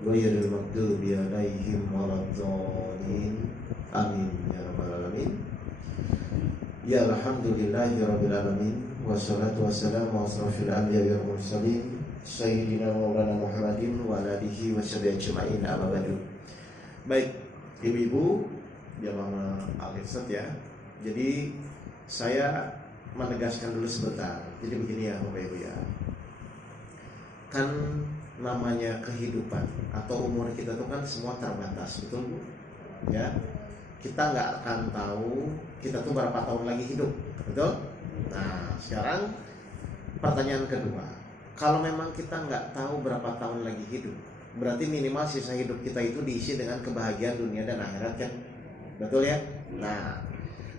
ghairil maghdubi 'alaihim waladdallin. Amin ya rabbal alamin. Ya alhamdulillahi rabbil alamin. Wassalatu wassalamu ala asrofil anbiya'i wal mursalin sayyidina maulana Muhammadin wa ala alihi washabihi ajma'in, amma ba'du. Baik, ibu-ibu jamaah al-Irsyad ya. Jadi saya menegaskan dulu sebentar. Jadi begini ya Bapak Ibu ya. Kan namanya kehidupan atau umur kita tuh kan semua terbatas, betul Bu? Ya. Kita nggak akan tahu kita tuh berapa tahun lagi hidup, betul? Nah, sekarang pertanyaan kedua. Kalau memang kita nggak tahu berapa tahun lagi hidup, berarti minimal sisa hidup kita itu diisi dengan kebahagiaan dunia dan akhirat kan? Betul ya? Nah,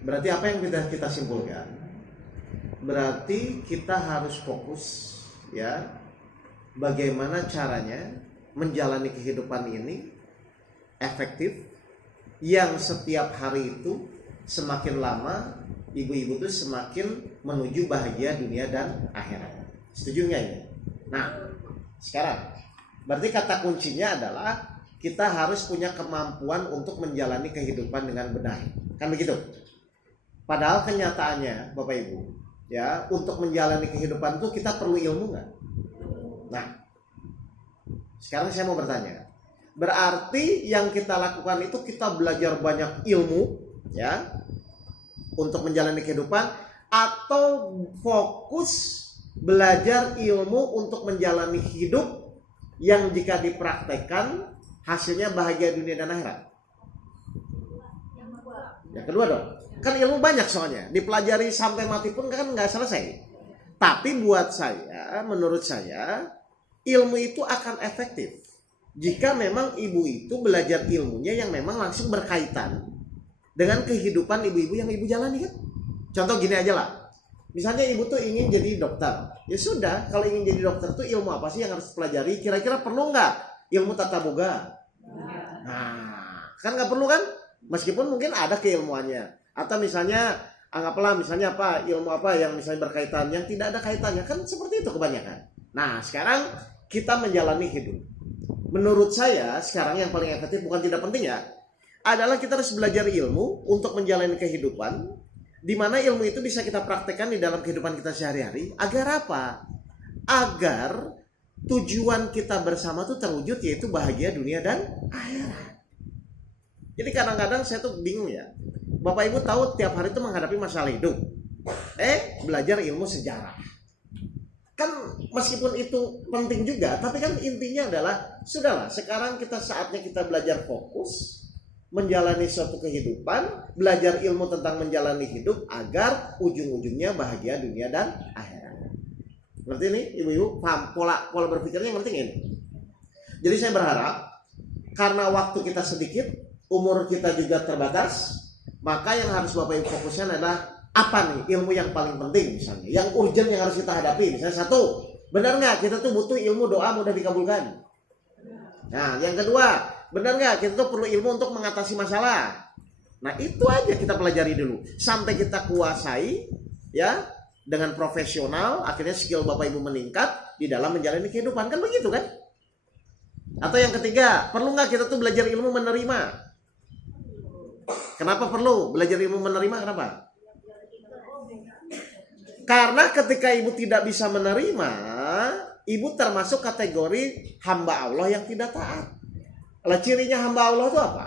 berarti apa yang kita simpulkan? Berarti kita harus fokus ya, bagaimana caranya menjalani kehidupan ini efektif, yang setiap hari itu semakin lama ibu-ibu tuh semakin menuju bahagia dunia dan akhirat. Setuju nggak ini? Nah, sekarang berarti kata kuncinya adalah kita harus punya kemampuan untuk menjalani kehidupan dengan benar. Kan begitu? Padahal kenyataannya Bapak Ibu ya, untuk menjalani kehidupan itu kita perlu ilmu nggak? Nah, sekarang saya mau bertanya. Berarti yang kita lakukan itu kita belajar banyak ilmu ya untuk menjalani kehidupan, atau fokus belajar ilmu untuk menjalani hidup yang jika dipraktekkan hasilnya bahagia dunia dan akhirat? Yang kedua dong. Kan ilmu banyak soalnya, dipelajari sampai mati pun kan nggak selesai. Tapi buat saya, menurut saya, ilmu itu akan efektif jika memang ibu itu belajar ilmunya yang memang langsung berkaitan dengan kehidupan ibu-ibu yang ibu jalani kan. Contoh gini aja lah. Misalnya ibu tuh ingin jadi dokter. Ya sudah, kalau ingin jadi dokter tuh ilmu apa sih yang harus pelajari? Kira-kira perlu nggak ilmu tata boga? Nah, kan nggak perlu kan? Meskipun mungkin ada keilmuannya. Atau misalnya, anggaplah misalnya apa, ilmu apa yang misalnya berkaitan, yang tidak ada kaitannya. Kan seperti itu kebanyakan. Nah, sekarang kita menjalani hidup. Menurut saya sekarang yang paling efektif, bukan tidak penting ya, adalah kita harus belajar ilmu untuk menjalani kehidupan, di mana ilmu itu bisa kita praktekkan di dalam kehidupan kita sehari-hari. Agar apa? Agar tujuan kita bersama tuh terwujud, yaitu bahagia dunia dan akhirat. Jadi kadang-kadang saya tuh bingung ya. Bapak Ibu tahu tiap hari itu menghadapi masalah hidup. Belajar ilmu sejarah. Kan meskipun itu penting juga, tapi kan intinya adalah sudahlah, sekarang kita saatnya kita belajar fokus menjalani suatu kehidupan, belajar ilmu tentang menjalani hidup agar ujung-ujungnya bahagia dunia dan akhirat. Ngerti nih ibu-ibu? Paham pola berpikirnya, ngerti ini? Jadi saya berharap karena waktu kita sedikit, umur kita juga terbatas, maka yang harus Bapak Ibu fokuskan adalah apa nih ilmu yang paling penting, misalnya yang urgent yang harus kita hadapi. Misalnya satu, benar nggak kita tuh butuh ilmu doa mudah dikabulkan? Nah, yang kedua, benar nggak kita tuh perlu ilmu untuk mengatasi masalah? Nah, itu aja kita pelajari dulu sampai kita kuasai ya, dengan profesional. Akhirnya skill Bapak Ibu meningkat di dalam menjalani kehidupan, kan begitu kan? Atau yang ketiga, perlu nggak kita tuh belajar ilmu menerima? Kenapa perlu belajar ilmu menerima? Kenapa? Karena ketika ibu tidak bisa menerima, ibu termasuk kategori hamba Allah yang tidak taat. Lah cirinya hamba Allah itu apa?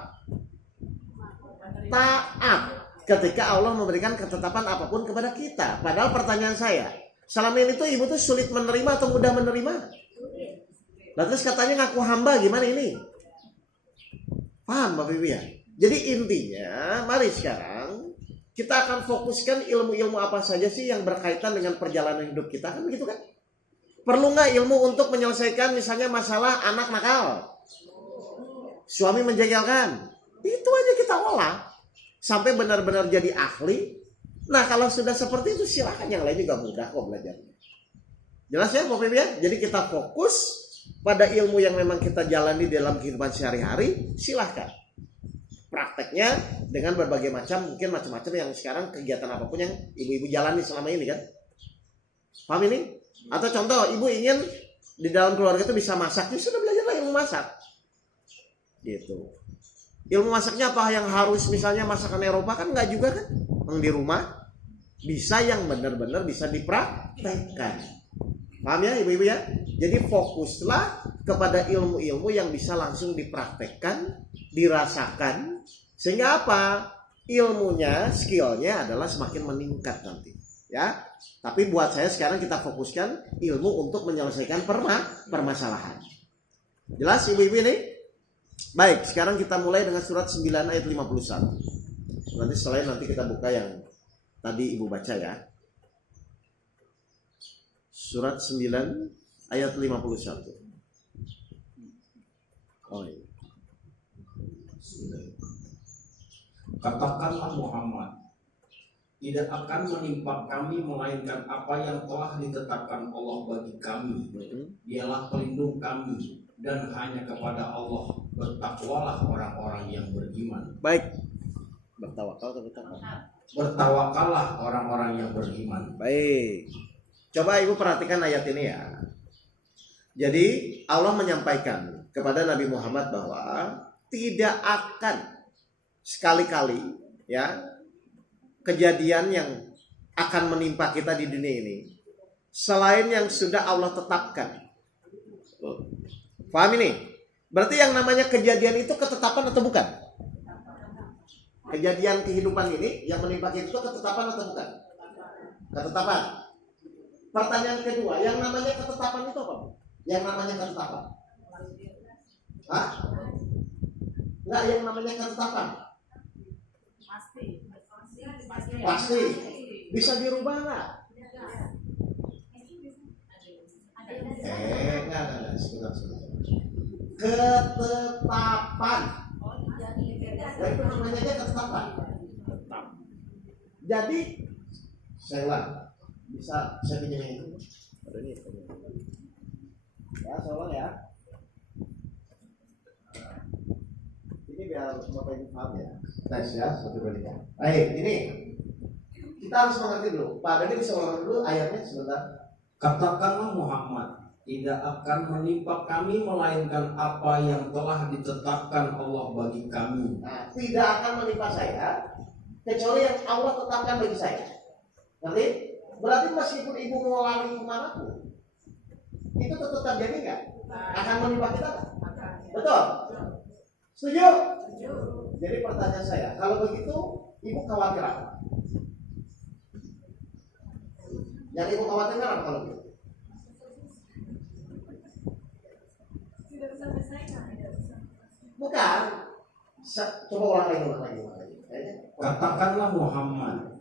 Taat ketika Allah memberikan ketetapan apapun kepada kita. Padahal pertanyaan saya, selama ini tuh ibu tuh sulit menerima atau mudah menerima? Nah terus katanya ngaku hamba, gimana ini? Paham Bapak Ibu ya? Jadi intinya, mari sekarang kita akan fokuskan ilmu-ilmu apa saja sih yang berkaitan dengan perjalanan hidup kita, kan begitu kan? Perlu nggak ilmu untuk menyelesaikan misalnya masalah anak nakal, suami menjegalkan? Itu aja kita olah sampai benar-benar jadi ahli. Nah kalau sudah seperti itu silakan, yang lain juga mudah kok belajarnya. Jelas ya Bapak Ibu ya? Jadi kita fokus pada ilmu yang memang kita jalani dalam kehidupan sehari-hari. Silahkan prakteknya dengan berbagai macam, mungkin macam-macam yang sekarang kegiatan apapun yang ibu-ibu jalani selama ini kan. Paham ini? Atau contoh, ibu ingin di dalam keluarga itu bisa masak, ya sudah belajarlah ilmu masak. Gitu. Ilmu masaknya apa yang harus misalnya masakan Eropa kan nggak juga kan? Yang di rumah bisa yang benar-benar bisa dipraktekkan. Paham ya ibu-ibu ya? Jadi fokuslah kepada ilmu-ilmu yang bisa langsung dipraktekkan, dirasakan, sehingga apa? Ilmunya, skillnya adalah semakin meningkat nanti. Ya, tapi buat saya sekarang kita fokuskan ilmu untuk menyelesaikan permasalahan. Jelas ibu-ibu ini? Baik, sekarang kita mulai dengan surat 9 ayat 51. Nanti setelah nanti kita buka yang tadi ibu baca ya. Surat 9 ayat 51. Oh iya. Katakanlah Muhammad, tidak akan menimpa kami melainkan apa yang telah ditetapkan Allah bagi kami. Dialah pelindung kami, dan hanya kepada Allah bertakwalah orang-orang yang beriman. Baik. Bertawakal atau bertakwa? Bertawakallah orang-orang yang beriman. Baik. Coba ibu perhatikan ayat ini ya. Jadi Allah menyampaikan kepada Nabi Muhammad bahwa tidak akan sekali-kali ya kejadian yang akan menimpa kita di dunia ini selain yang sudah Allah tetapkan. Paham ini? Berarti yang namanya kejadian itu ketetapan atau bukan? Kejadian kehidupan ini yang menimpa kita itu ketetapan atau bukan? Ketetapan. Pertanyaan kedua, yang namanya ketetapan itu apa? Yang namanya ketetapan? Hah? Enggak, yang namanya ketetapan. Pasti. Bisa dirubah nggak? Enggak, sebentar. Ketetapan. Nah, itu namanya aja ketetapan. Jadi, saya ulang. Bisa saya pinjam itu? Ada ini. Ya, saya ulang ya. Ini biar Bapak Ibu paham ya. Tes ya, satu kali ya. Baik, ini kita harus mengerti dulu. Pak Dani bisa ulang dulu ayatnya sebentar. Katakanlah Muhammad, tidak akan menimpa kami melainkan apa yang telah ditetapkan Allah bagi kami. Nah, tidak akan menimpa saya kecuali yang Allah tetapkan bagi saya. Nanti berarti meskipun ibu mau lari kemanapun, itu tetap jadi nggak? Akan menimpa kita? Betul? Setuju? Jadi pertanyaan saya, kalau begitu ibu khawatir apa? Yang ibu khawatirkan apa kalau begitu? Bukan. Coba ulang lagi. Katakanlah Muhammad,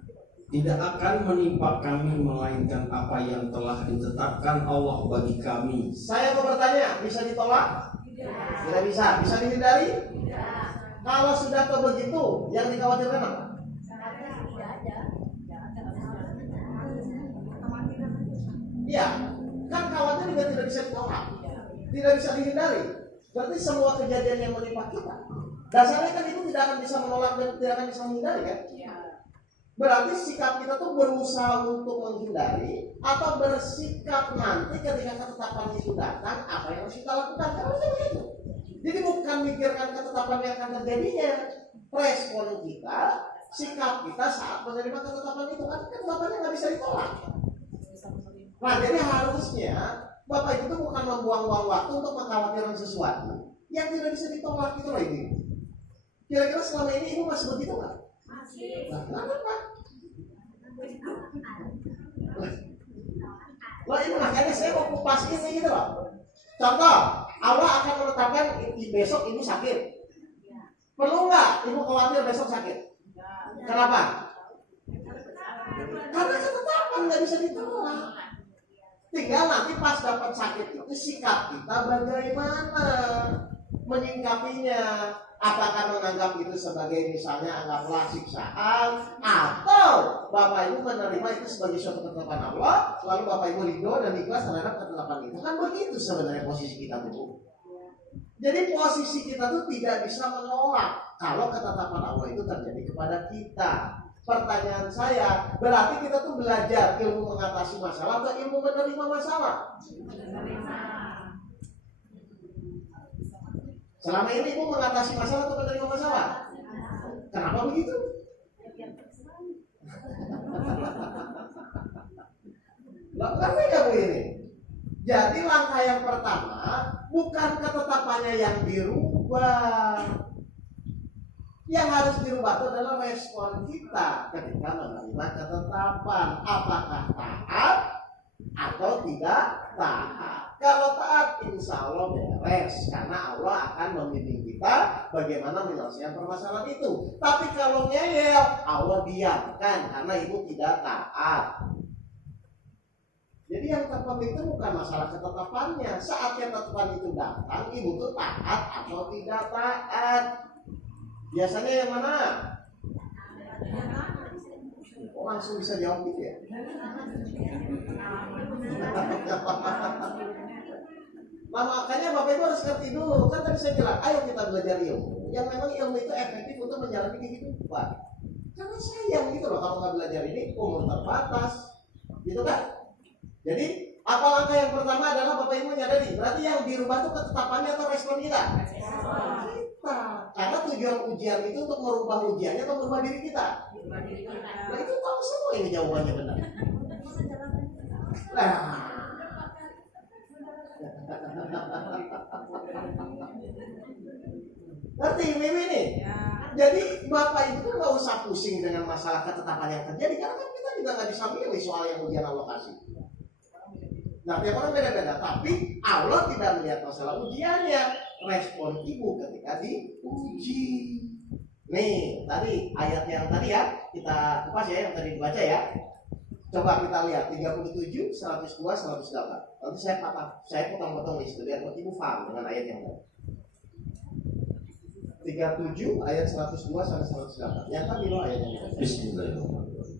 tidak akan menimpa kami melainkan apa yang telah ditetapkan Allah bagi kami. Saya mau bertanya, bisa ditolak? Tidak bisa. Bisa dihindari? Kalau sudah begitu, yang dikhawatirkan apa? Iya, kan khawatir juga tidak bisa ditolak, tidak bisa dihindari. Berarti semua kejadian yang menimpa kita, dasarnya kan itu tidak akan bisa menolak dan tidak akan bisa menghindari kan? Berarti sikap kita tuh berusaha untuk menghindari atau bersikap nanti ketika ketetapan itu datang apa yang harus kita lakukan, kan harusnya begitu. Jadi bukan mikirkan ketetapan yang akan terjadinya, respon kita, sikap kita saat menerima ketetapan itu kan ketetapannya nggak bisa ditolak. Nah jadi harusnya Bapak Ibu itu bukan membuang-buang waktu untuk mengkhawatirkan sesuatu yang tidak bisa ditolak itu lagi. Kira-kira selama ini Ibu masih begitu nggak? Masih. Nah, kenapa? Wah ini makanya saya mau kupas ini gitu loh. Contoh, Allah akan menetapkan besok Ibu sakit. Perlu nggak Ibu khawatir besok sakit? Kenapa? Karena ketetapan nggak bisa ditolak. Tinggal nanti pas dapat sakit itu sikap kita bagaimana menyingkapinya. Apakah menganggap itu sebagai misalnya anggaplah siksaan, atau Bapak Ibu menerima itu sebagai suatu ketetapan Allah, lalu Bapak Ibu ridho dan ikhlas terhadap ketetapan itu. Kan begitu sebenarnya posisi kita tuh. Jadi posisi kita tuh tidak bisa menolak kalau ketetapan Allah itu terjadi kepada kita. Pertanyaan saya, berarti kita tuh belajar ilmu mengatasi masalah atau ilmu menerima masalah? Selama ini ibu mengatasi masalah atau menerima masalah? Kenapa begitu? Ngerti nggak Bu ini? Jadi langkah yang pertama bukan ketetapannya yang dirubah. Yang harus dirubah itu adalah respon kita ketika menerima ketetapan. Apakah taat atau tidak taat? Kalau taat, insya Allah beres, karena Allah akan membimbing kita bagaimana menyelesaikan permasalahan itu. Tapi kalau ngeyel, Allah diamkan karena ibu tidak taat. Jadi yang terpenting itu bukan masalah ketetapannya. Saat ketetapan itu datang, ibu tuh taat atau tidak taat. Biasanya yang mana? Oh, langsung bisa jawab gitu ya? Nah, makanya Bapak Ibu harus ngerti dulu. Kan tadi saya bilang, ayo kita belajar ilmu yang memang ilmu itu efektif untuk menjalani kehidupan. Karena sayang gitu loh kalau nggak belajar ini, umur terbatas, gitu kan? Jadi apa langkah yang pertama adalah Bapak Ibu menyadari, berarti yang dirubah itu ketetapannya atau respon kita? Kita. Karena tujuan ujian itu untuk merubah ujiannya atau merubah diri kita. Nah itu tahu semua ini jawabannya benar. Nah. Ngerti Mimi nih? Jadi Bapak Ibu tuh nggak usah pusing dengan masalah ketetapan yang terjadi, karena kan kita juga nggak bisa milih soal yang ujian Allah kasih. Nah, tiap orang beda-beda, tapi Allah tidak melihat masalah ujiannya, respon ibu ketika diuji. Nih, tadi ayat yang tadi ya, kita kupas ya, yang tadi dibaca ya. Coba kita lihat 37, 102, 108. Nanti saya potong-potong di situ biar ibu paham dengan ayat yang tadi. 37 ayat 102 sampai 108. Yang tadi loh ayat yang tadi. Bismillahirrahmanirrahim.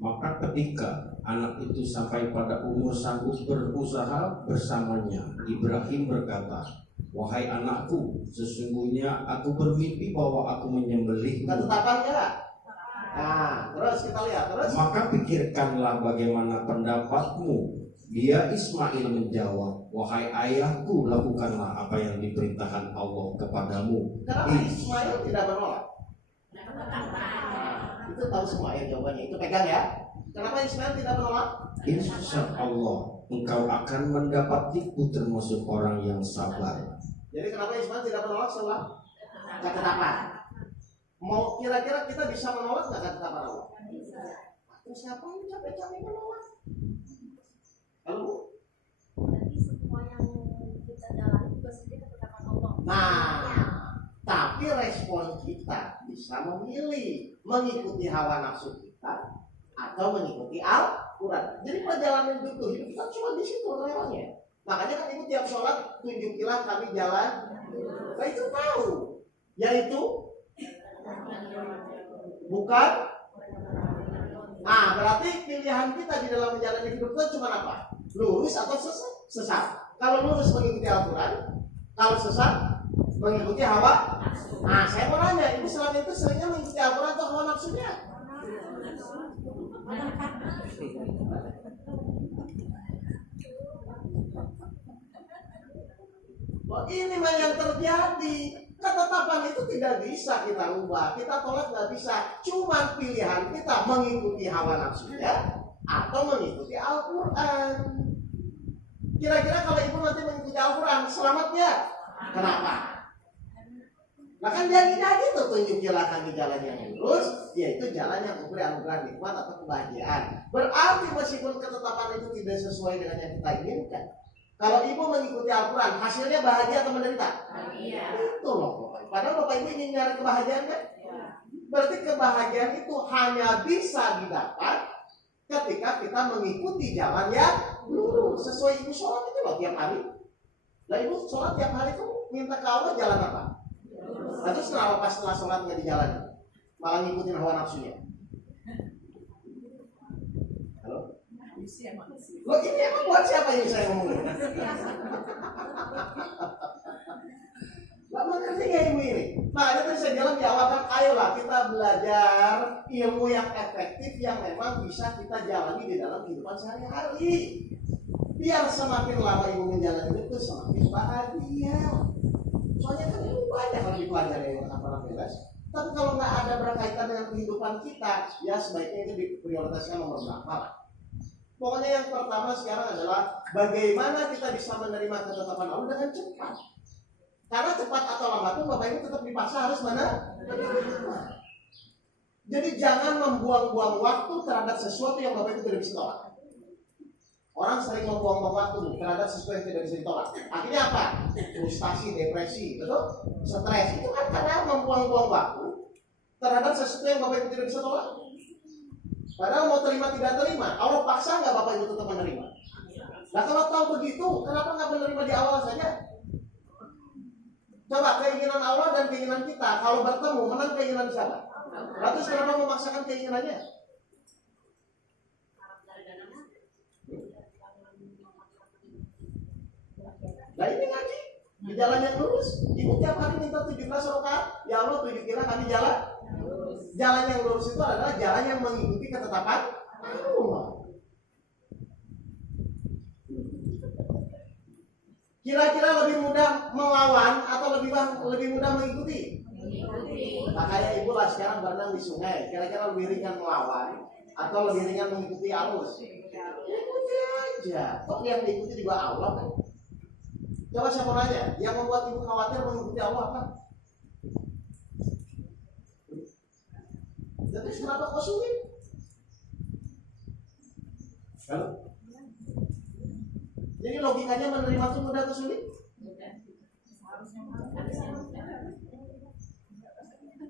Maka ketika anak itu sampai pada umur sanggup berusaha bersamanya, Ibrahim berkata, "Wahai anakku, sesungguhnya aku bermimpi bahwa aku menyembelihmu." Ketetapannya lah. Nah, terus kita lihat terus. Maka pikirkanlah bagaimana pendapatmu. Dia Ismail menjawab, "Wahai ayahku, lakukanlah apa yang diperintahkan Allah kepadamu." Kenapa Ismail tidak menolak? Itu tahu semua ya jawabannya. Itu pegang ya. Kenapa Ismail tidak menolak? Insya Allah engkau akan mendapatiku termasuk orang yang sabar. Jadi kenapa Ismail tidak menolak setelah ketetapan? Mau kira-kira kita bisa menolak nggak ketetapan Allah? Terus siapa yang capek-capek menolak? Kalau Berarti semua yang kita jalani juga sebenarnya ketetapan Allah. nah, tapi respon kita bisa memilih mengikuti hawa nafsu kita atau mengikuti Al-Quran. Jadi perjalanan hidup kita cuma di situ relanya. Makanya kan ibu tiap sholat tunjukilah kami jalan. Nah itu tahu, yaitu bukan. Nah berarti pilihan kita di dalam menjalani hidup kita cuma apa? Lurus atau sesat. Kalau lurus mengikuti Al-Quran, kalau sesat mengikuti hawa. Nah saya mau nanya, ibu selama itu seringnya mengikuti Al-Quran atau hawa nafsunya? Oh, ini mah yang terjadi. Ketetapan itu tidak bisa kita ubah, kita tolak nggak bisa. Cuma pilihan kita mengikuti hawa nafsunya atau mengikuti Al-Quran. Kira-kira kalau ibu nanti mengikuti Al-Quran, selamatnya kenapa? Nah kan jadinya gitu, tunjukilah kami jalan yang lurus, yaitu jalan yang memberi anugerah nikmat atau kebahagiaan. Berarti meskipun ketetapan itu tidak sesuai dengan yang kita inginkan, kalau ibu mengikuti Al-Quran, hasilnya bahagia atau menderita? Bahagia. Itu loh Bapak. Padahal Bapak Ibu ingin nyari kebahagiaan kan? Berarti kebahagiaan itu hanya bisa didapat ketika kita mengikuti jalan yang lurus. Sesuai ibu sholat itu loh tiap hari. Nah ibu sholat tiap hari itu minta ke Allah jalan apa? Nah terus kenapa pas setelah sholat nggak dijalani? Malah ngikutin hawa nafsunya. Halo? Loh ini emang buat siapa yang saya ngomongin? Lah mengerti nggak ibu ini? Makanya tadi saya bilang di awal kan, ayolah kita belajar ilmu yang efektif yang memang bisa kita jalani di dalam kehidupan sehari-hari. Biar semakin lama ibu menjalani itu semakin bahagia. Soalnya dipelajari apa beres. Tapi kalau nggak ada berkaitan dengan kehidupan kita, ya sebaiknya itu diprioritaskan nomor berapa lah. Pokoknya yang pertama sekarang adalah bagaimana kita bisa menerima ketetapan Allah dengan cepat. Karena cepat atau lambat pun Bapak Ibu tetap dipaksa harus menerima. Jadi jangan membuang-buang waktu terhadap sesuatu yang Bapak Ibu tidak bisa tolak. Orang sering membuang-buang waktu terhadap sesuatu yang tidak bisa ditolak. Akhirnya apa? Frustasi, depresi, betul? Stres. Itu kan karena membuang-buang waktu terhadap sesuatu yang Bapak Ibu tidak bisa tolak. Padahal mau terima tidak terima, Allah paksa nggak Bapak Ibu tetap menerima? Nah kalau tahu begitu, kenapa nggak menerima di awal saja? Coba keinginan Allah dan keinginan kita, kalau bertemu menang keinginan siapa? Lalu kenapa memaksakan keinginannya? Nah ini ngaji di jalan yang lurus. Ibu tiap hari minta 17 rakaat. Ya Allah tunjukilah kami jalan. Jalan yang lurus itu adalah jalan yang mengikuti ketetapan Allah. Kira-kira lebih mudah melawan atau lebih mudah mengikuti? Makanya ibu lah sekarang berenang di sungai. Kira-kira lebih ringan melawan atau lebih ringan mengikuti arus? Ikuti aja. Kok yang diikuti juga Allah kan? Coba saya mau nanya, yang membuat ibu khawatir mengikuti Allah apa? Jadi kenapa kok sulit? Kalau jadi logikanya menerima itu mudah atau sulit?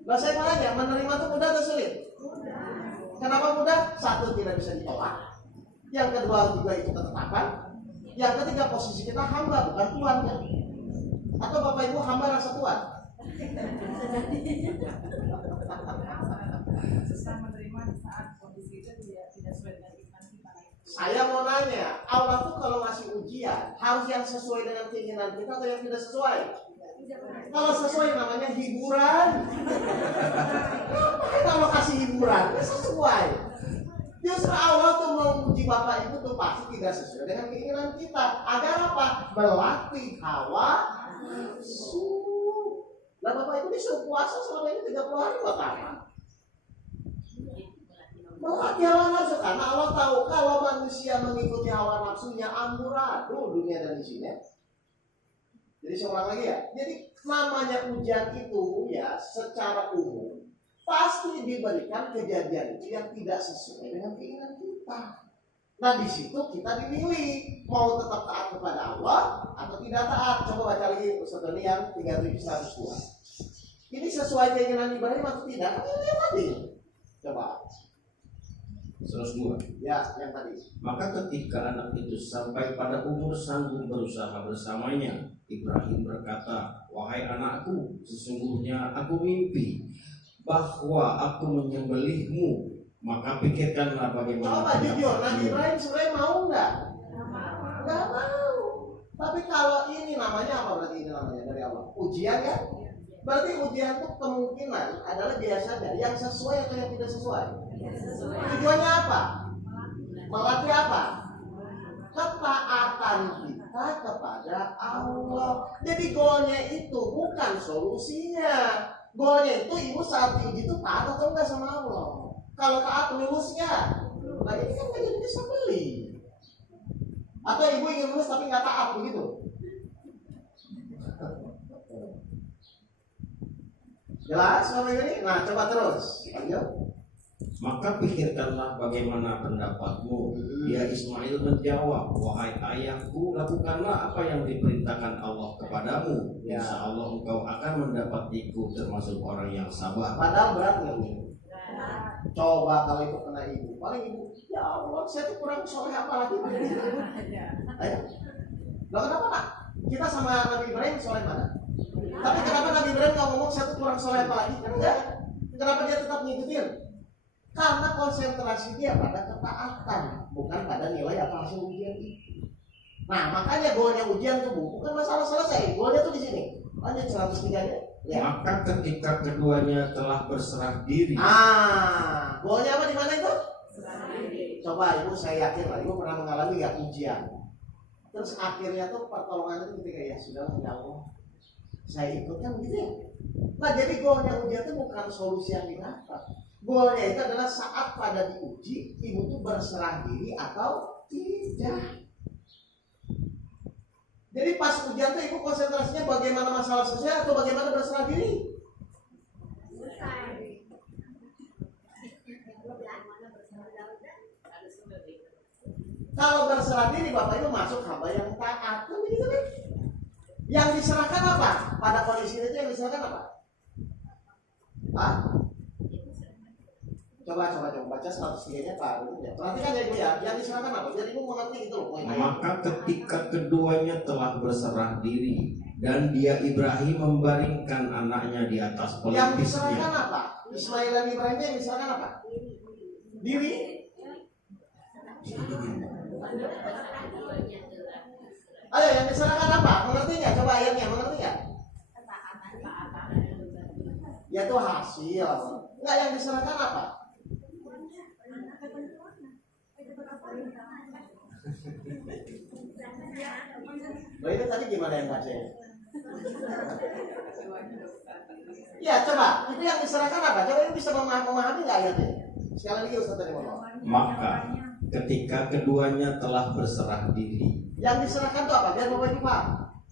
Nah saya mau nanya, menerima itu mudah atau sulit? Kenapa mudah? Satu, tidak bisa ditolak. Yang kedua juga itu ketetapan. Yang ketiga posisi kita hamba bukan tuan kan? Atau Bapak Ibu hamba rasa tuan? Susah menerima di saat kondisi itu tidak sesuai dengan keinginan kita. Saya mau nanya, Allah tuh kalau ngasih ujian harus yang sesuai dengan keinginan kita atau yang tidak sesuai? Kalau sesuai namanya hiburan. Kalau kasih hiburan, sesuai. Justru Allah tuh menguji Bapak Ibu tuh pasti tidak sesuai dengan keinginan kita. Agar apa? Melatih hawa nafsu. Nah Bapak Ibu disuruh puasa selama ini 30 hari buat apa? Melatih hawa nafsu. Karena Allah tahu kalau manusia mengikuti hawa nafsunya amburadul dunia dan isinya. Jadi seorang lagi ya. Jadi namanya ujian itu ya secara umum pasti diberikan kejadian itu yang tidak sesuai dengan keinginan kita. Nah di situ kita dimilih mau tetap taat kepada Allah atau tidak taat. Coba baca lagi Ustaz Doni yang 3702. Ini sesuai keinginan Ibrahim atau tidak? Ini tadi. Coba. 102. Ya, yang tadi. Maka ketika anak itu sampai pada umur sanggup berusaha bersamanya, Ibrahim berkata, "Wahai anakku, sesungguhnya aku mimpi bahwa aku menyembelihmu, maka pikirkanlah bagaimana." Coba jujur, Nabi Ibrahim sebenarnya mau nggak? Nggak mau. Tapi kalau ini namanya apa berarti ini namanya dari Allah? Ujian ya? Berarti ujian itu kemungkinan adalah biasanya yang sesuai atau yang tidak sesuai. Tujuannya apa? Melatih apa? Ketaatan kita kepada Allah. Jadi goalnya itu bukan solusinya. Goalnya itu ibu saat diuji itu taat atau enggak sama Allah. Kalau taat lulusnya, nah ini kan nggak jadi bisa beli. Atau ibu ingin lulus tapi nggak taat begitu. Jelas Bapak ini? Nah coba terus. Lanjut. Maka pikirkanlah bagaimana pendapatmu. Ya Ismail menjawab, "Wahai ayahku, lakukanlah apa yang diperintahkan Allah kepadamu. Ya. Insya Allah engkau akan mendapatiku termasuk orang yang sabar." Padahal berat nggak bu? Coba kalau itu kena ibu, paling ibu, ya Allah, saya tuh kurang soleh apa lagi? Ayo, lah kenapa nak? Kita sama Nabi Ibrahim soleh mana? Tapi kenapa Nabi Ibrahim nggak ngomong saya tuh kurang soleh apa lagi? Kan enggak? Kenapa dia tetap ngikutin? Karena konsentrasi dia pada ketaatan, bukan pada nilai atau hasil ujian itu. Nah, makanya goalnya ujian tuh bukan masalah selesai, goalnya tuh di sini. Lanjut 103-nya. Ya. Maka ketika keduanya telah berserah diri. Goalnya apa di mana itu? Coba ibu, saya yakin lah, ibu pernah mengalami nggak ujian. Terus akhirnya tuh pertolongan itu ketika ya sudah ya Allah, saya ikut kan gitu ya. Nah jadi goalnya ujian itu bukan solusi yang didapat. Goalnya itu adalah saat pada diuji, ibu tuh berserah diri atau tidak. Jadi pas ujian tuh ibu konsentrasinya bagaimana masalah selesai atau bagaimana berserah diri. Kalau berserah diri Bapak itu masuk hamba yang taat, kan begitu kan? Yang diserahkan apa? Pada kondisi itu yang diserahkan apa? Hah? Coba baca 103-nya Pak. Perhatikan ya Ibu ya, yang diserahkan apa? Jadi Ibu mengerti itu loh poinnya. Maka ketika keduanya telah berserah diri dan dia Ibrahim membaringkan anaknya di atas Yang diserahkan pelipisnya. apa? Ismail dan Ibrahim yang diserahkan apa? Diri. Ayo yang diserahkan apa? Mengerti nggak? Coba ayatnya mengerti nggak? Ya itu hasil. Nggak, yang diserahkan apa? Loh itu tadi gimana yang baca? Ya coba, itu yang diserahkan apa? Coba ini bisa memahami nggak ayatnya? Sekali lagi Ustaz tadi ngomong. Maka ketika keduanya telah berserah diri Yang diserahkan itu apa? Biar Bapak Ibu paham.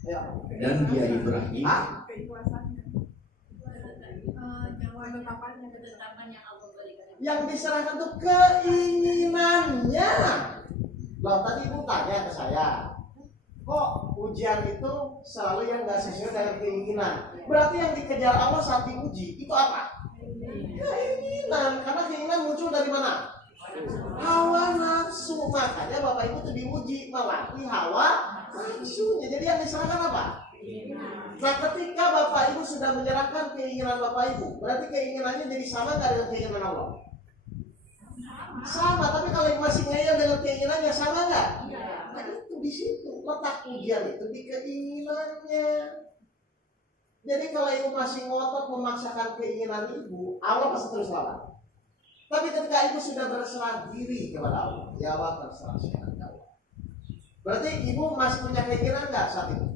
Ya. dan dia Ibrahim Ah? Yang diserahkan itu keinginannya. Loh tadi Ibu tanya ke saya, kok ujian itu selalu yang nggak sesuai dengan keinginan? Berarti yang dikejar Allah saat diuji itu apa? Keinginan. Karena keinginan muncul dari mana? Hawa nafsu. Makanya Bapak Ibu itu diuji melatih hawa nafsunya. Jadi yang diserahkan apa? Nah ketika Bapak Ibu sudah menyerahkan keinginan Bapak Ibu, berarti keinginannya jadi sama nggak dengan keinginan Allah? Sama, tapi kalau masih ngeyel dengan keinginannya sama nggak? Nah itu di situ letak ujian itu di keinginannya. Jadi kalau ibu masih ngotot memaksakan keinginan ibu, Allah pasti terus lawan. Tapi ketika ibu sudah berserah diri kepada Allah, ya Allah terserah kepada Allah. Berarti ibu masih punya keinginan nggak saat itu?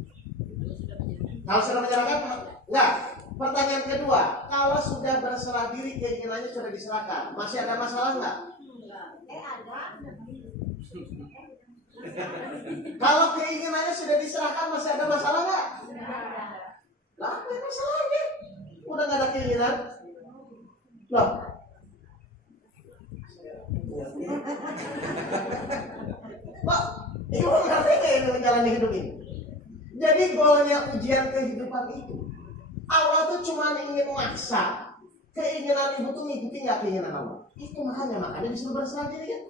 Kalau sudah menyerahkan, enggak. Pertanyaan kedua, kalau sudah berserah diri keinginannya sudah diserahkan, masih ada masalah nggak? Ada. Kalau keinginannya sudah diserahkan masih ada masalah nggak? Lah, apa yang masalahnya? Udah nggak ada keinginan. Loh. Pak, ibu ngerti nggak ini menjalani hidup ini? Jadi goalnya ujian kehidupan itu, Allah tuh cuma ingin maksa keinginan ibu tuh ngikuti nggak keinginan Allah. Itu makanya disuruh berserah diri ya.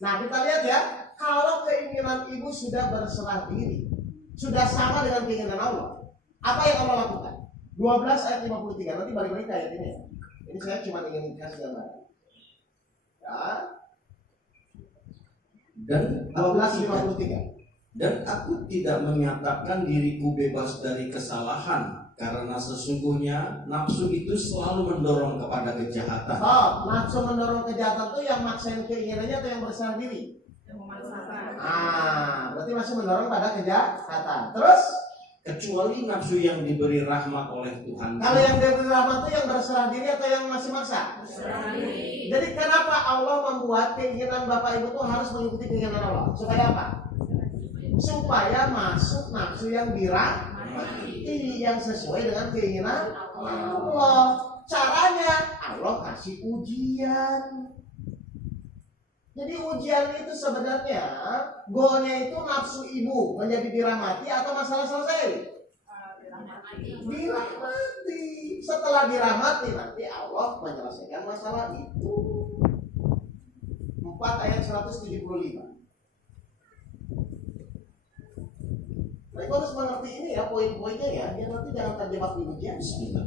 Nah kita lihat ya, kalau keinginan ibu sudah berserah diri, sudah sama dengan keinginan Allah, apa yang Allah lakukan? 12 ayat 53, nanti balik-balik ke ayat ini ya. Ini saya cuma ingin kasih gambar. Ya. dan 12:53. Dan aku tidak menyatakan diriku bebas dari kesalahan, karena sesungguhnya nafsu itu selalu mendorong kepada kejahatan. Oh, nafsu mendorong kejahatan tuh yang maksain keinginannya atau yang berserah diri? Berarti masih mendorong pada kejahatan. Terus? Kecuali nafsu yang diberi rahmat oleh Tuhan. Kalau yang diberi rahmat itu yang berserah diri atau yang masih maksa? Berserah diri. Jadi kenapa Allah membuat keinginan Bapak Ibu tuh harus mengikuti keinginan Allah? Supaya apa? Supaya masuk nafsu yang dirahmati, yang sesuai dengan keinginan Allah. Caranya Allah kasih ujian. Jadi ujian itu sebenarnya goalnya itu nafsu ibu menjadi dirahmati atau masalah selesai? Dirahmati. Setelah dirahmati nanti Allah menyelesaikan masalah itu. 4 ayat 175. Nah, itu harus mengerti ini ya poin-poinnya ya. Dia nanti jangan terjebak di ujian. Bismillah.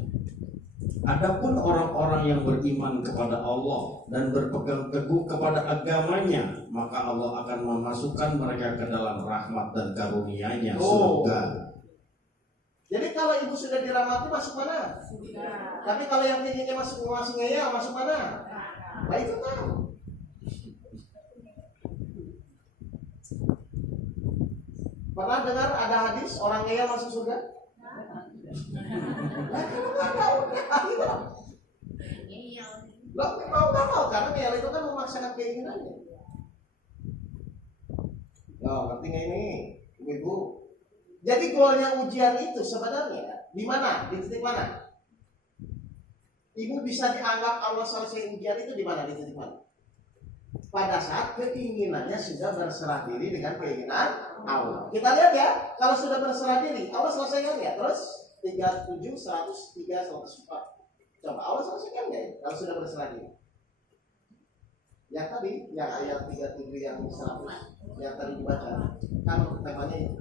Adapun orang-orang yang beriman kepada Allah dan berpegang teguh kepada agamanya, maka Allah akan memasukkan mereka ke dalam rahmat dan karunia-Nya surga. Jadi kalau ibu sudah dirahmati masuk mana? Tapi kalau yang tingginya masih ngeyel masuk mana? Nah itu tahu. Pernah dengar ada hadis orang ngeyel masuk surga? Nah, kalau nggak ada udah gitu. Iya. Lo mau nggak mau karena ngeyel itu kan memaksakan keinginannya. Loh, ngerti nggak ini, ibu-ibu? Jadi goalnya ujian itu sebenarnya di mana? Di titik mana? Ibu bisa dianggap Allah selesai ujian itu di mana? Di titik mana? Pada saat keinginannya sudah berserah diri dengan keinginan Allah. Kita lihat ya, kalau sudah berserah diri, Allah selesaikan ya. Terus 37, 103, 104. Coba Allah selesaikan ya kalau sudah berserah diri. Yang tadi, yang ayat 37 yang 100 yang tadi dibaca, kan temanya itu.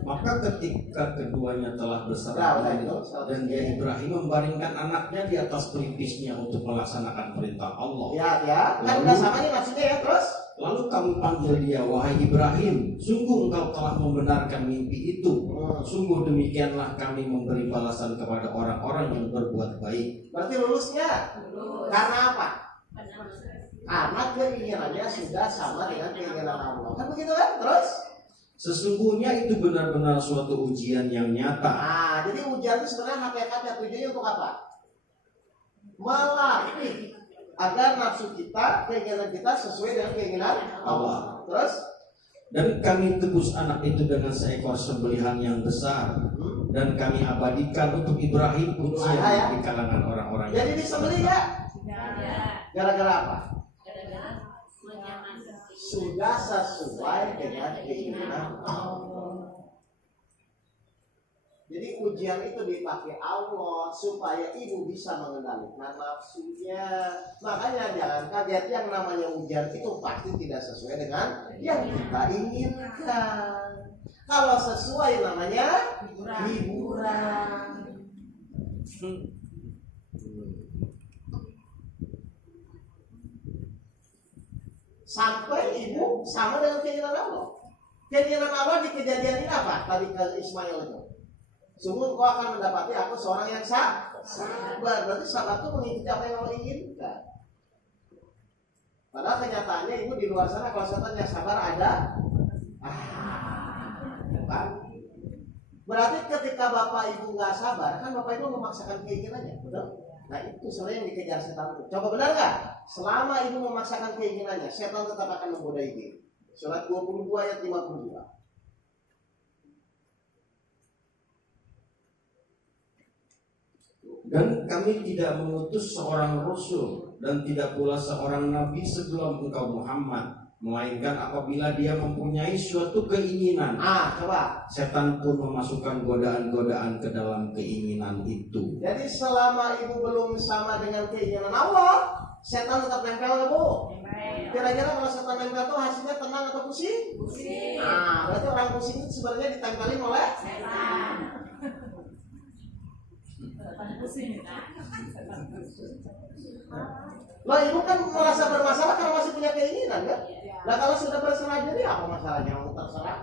Maka ketika keduanya telah berserah diri dan dia Ibrahim membaringkan anaknya di atas pelipisnya untuk melaksanakan perintah Allah. Ya, kan udah sama nih maksudnya ya. Terus Lalu kami panggil dia, wahai Ibrahim, sungguh engkau telah membenarkan mimpi itu. Sungguh demikianlah kami memberi balasan kepada orang-orang yang berbuat baik. berarti lulusnya karena apa? Karena keinginannya sudah sama dengan keinginan Allah. Kan begitu kan? Terus Sesungguhnya itu benar-benar suatu ujian yang nyata. nah, jadi ujian itu sebenarnya hakikatnya tujuannya untuk apa? Melatih agar nafsu kita, keinginan kita sesuai dengan keinginan Allah. Terus Dan kami tebus anak itu dengan seekor sembelihan yang besar. Dan kami abadikan untuk Ibrahim ujian di kalangan orang-orang. jadi disembelih ya? Gara-gara apa? Sudah sesuai dengan keinginan Allah. Jadi ujian itu dipakai Allah supaya ibu bisa mengendalikan nafsunya. Makanya jangan kaget, yang namanya ujian itu pasti tidak sesuai dengan yang kita inginkan. Kalau sesuai namanya hiburan. Sampai ibu sama dengan keinginan Allah. Keinginan Allah di kejadian ini apa? Tadi ke Ismail itu. Sungguh kau akan mendapati aku seorang yang sabar. Berarti sabar itu mengikuti apa yang Allah inginkan. Padahal kenyataannya ibu di luar sana kalau saya tanya sabar ada. Kan? Berarti ketika bapak ibu nggak sabar, kan bapak ibu memaksakan keinginannya, betul? Nah itu sebenarnya yang dikejar setan itu. Coba benar nggak? Selama ibu memaksakan keinginannya, setan tetap akan menggoda ibu. Surat 22 ayat 52. Dan kami tidak mengutus seorang rasul dan tidak pula seorang nabi sebelum engkau Muhammad, melainkan apabila dia mempunyai suatu keinginan. Coba. Setan pun memasukkan godaan-godaan ke dalam keinginan itu. Jadi selama ibu belum sama dengan keinginan Allah, setan tetap nempel nggak bu? Kira-kira kalau setan nempel itu hasilnya tenang atau pusing? Pusing. Berarti orang pusing itu sebenarnya ditempelin oleh Setan. Loh ibu kan merasa bermasalah karena masih punya keinginan kan? Nah kalau sudah berserah diri apa masalahnya? Mau terserah?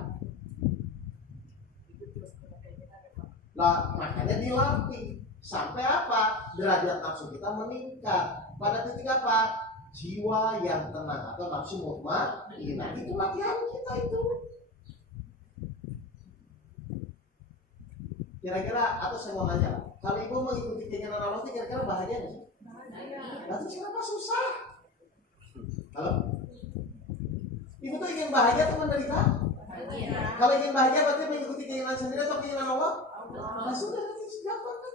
Nah makanya dilatih sampai apa? Derajat nafsu kita meningkat. Pada titik apa? Jiwa yang tenang atau nafsu mutmainnah. Itu latihan kita itu. Kira-kira atau saya mau nanya lah, kalau ibu mengikuti keinginan Allah itu kira-kira bahagia nggak sih? Berarti kenapa susah? Halo? Ibu tuh ingin bahagia atau menderita? Kalau ingin bahagia berarti mengikuti keinginan sendiri atau keinginan Allah? Nah sudah nanti siapa kan?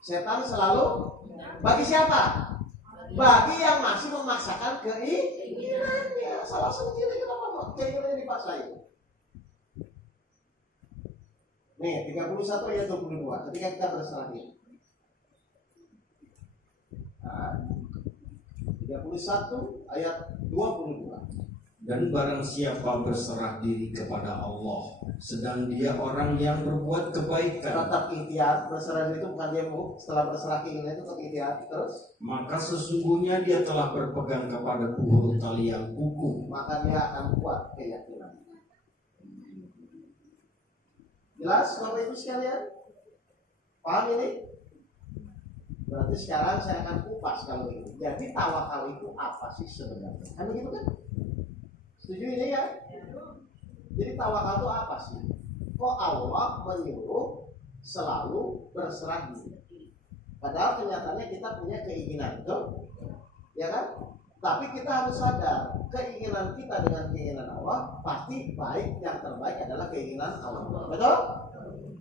Setan selalu bagi siapa? Bagi yang masih memaksakan keinginannya. Salah satu kenapa keinginannya dipaksain? Nih 31 ayat 22 ketika kita berserah diri. 31 ayat 22. Dan barang siapa berserah diri kepada Allah, sedang dia orang yang berbuat kebaikan, Tetap ikhtiar, berserah diri itu bukan dia mau setelah berserah keinginan itu tetap ikhtiar terus. maka sesungguhnya dia telah berpegang kepada buhur tali yang kukuh. Maka dia akan kuat keyakinan. Jelas Bapak Ibu sekalian? Paham ini? Berarti sekarang saya akan kupas kalau ini. Jadi tawakal itu apa sih sebenarnya? Kan begitu kan? Setuju ini ya? Jadi tawakal itu apa sih? kok Allah menyuruh selalu berserah diri. Padahal kenyataannya kita punya keinginan, betul? Ya kan? Tapi kita harus sadar, keinginan kita dengan keinginan Allah pasti baik, yang terbaik adalah keinginan Allah. Betul?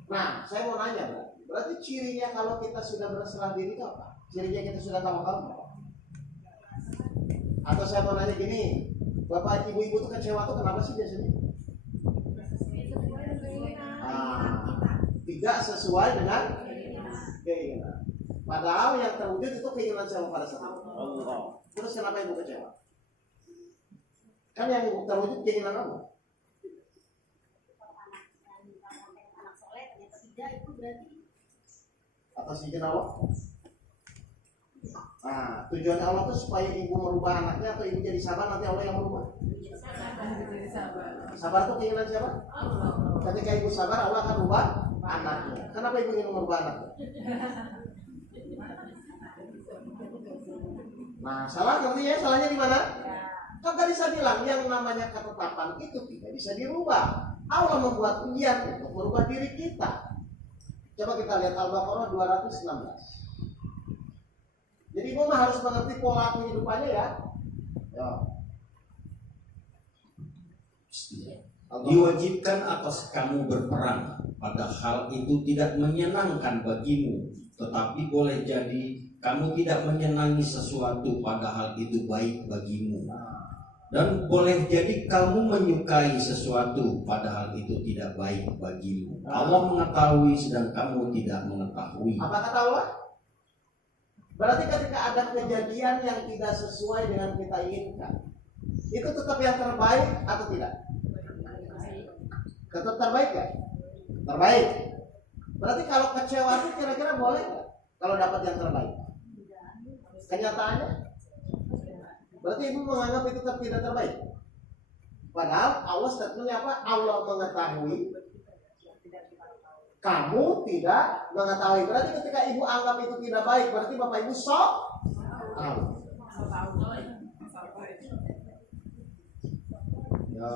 Nah, saya mau nanya, berarti cirinya kalau kita sudah berserah diri itu apa? Cirinya kita sudah tawakal? Atau saya mau nanya gini, Bapak ibu-ibu tuh kecewa tuh kenapa sih biasanya? Tidak sesuai dengan keinginan. Padahal yang terwujud itu keinginan siapa pada saat itu? Allah. Terus kenapa ibu kecewa? Kan yang terwujud keinginan Allah. Anak soleh ternyata tidak, itu berarti Atas izin Allah. Nah, tujuan Allah itu supaya ibu merubah anaknya atau ibu jadi sabar, nanti Allah yang merubah. Jadi sabar. Sabar itu keinginan siapa? Allah. Ketika ibu sabar, Allah akan rubah anaknya. Kenapa ibu ingin merubah anaknya? Nah, salah ngerti ya? Salahnya di mana? Kan tadi saya bilang yang namanya ketetapan itu tidak bisa dirubah. Allah membuat ujian untuk merubah diri kita. Coba kita lihat Al-Baqarah 216. Jadi ibu mah harus mengerti pola kehidupannya ya. Ya. Diwajibkan atas kamu berperang, padahal itu tidak menyenangkan bagimu, tetapi boleh jadi kamu tidak menyenangi sesuatu padahal itu baik bagimu. Dan boleh jadi kamu menyukai sesuatu padahal itu tidak baik bagimu. Allah mengetahui sedang kamu tidak mengetahui. Apa kata Allah? Berarti ketika ada kejadian yang tidak sesuai dengan kita inginkan, itu tetap yang terbaik atau tidak? Tetap terbaik ya? Terbaik. Berarti kalau kecewa itu kira-kira boleh nggak? Kalau dapat yang terbaik? Kenyataannya? Berarti ibu menganggap itu tetap tidak terbaik. Padahal Allah statementnya apa? Allah mengetahui, kamu tidak mengetahui. Berarti ketika ibu anggap itu tidak baik, berarti bapak ibu sok tahu. Ya.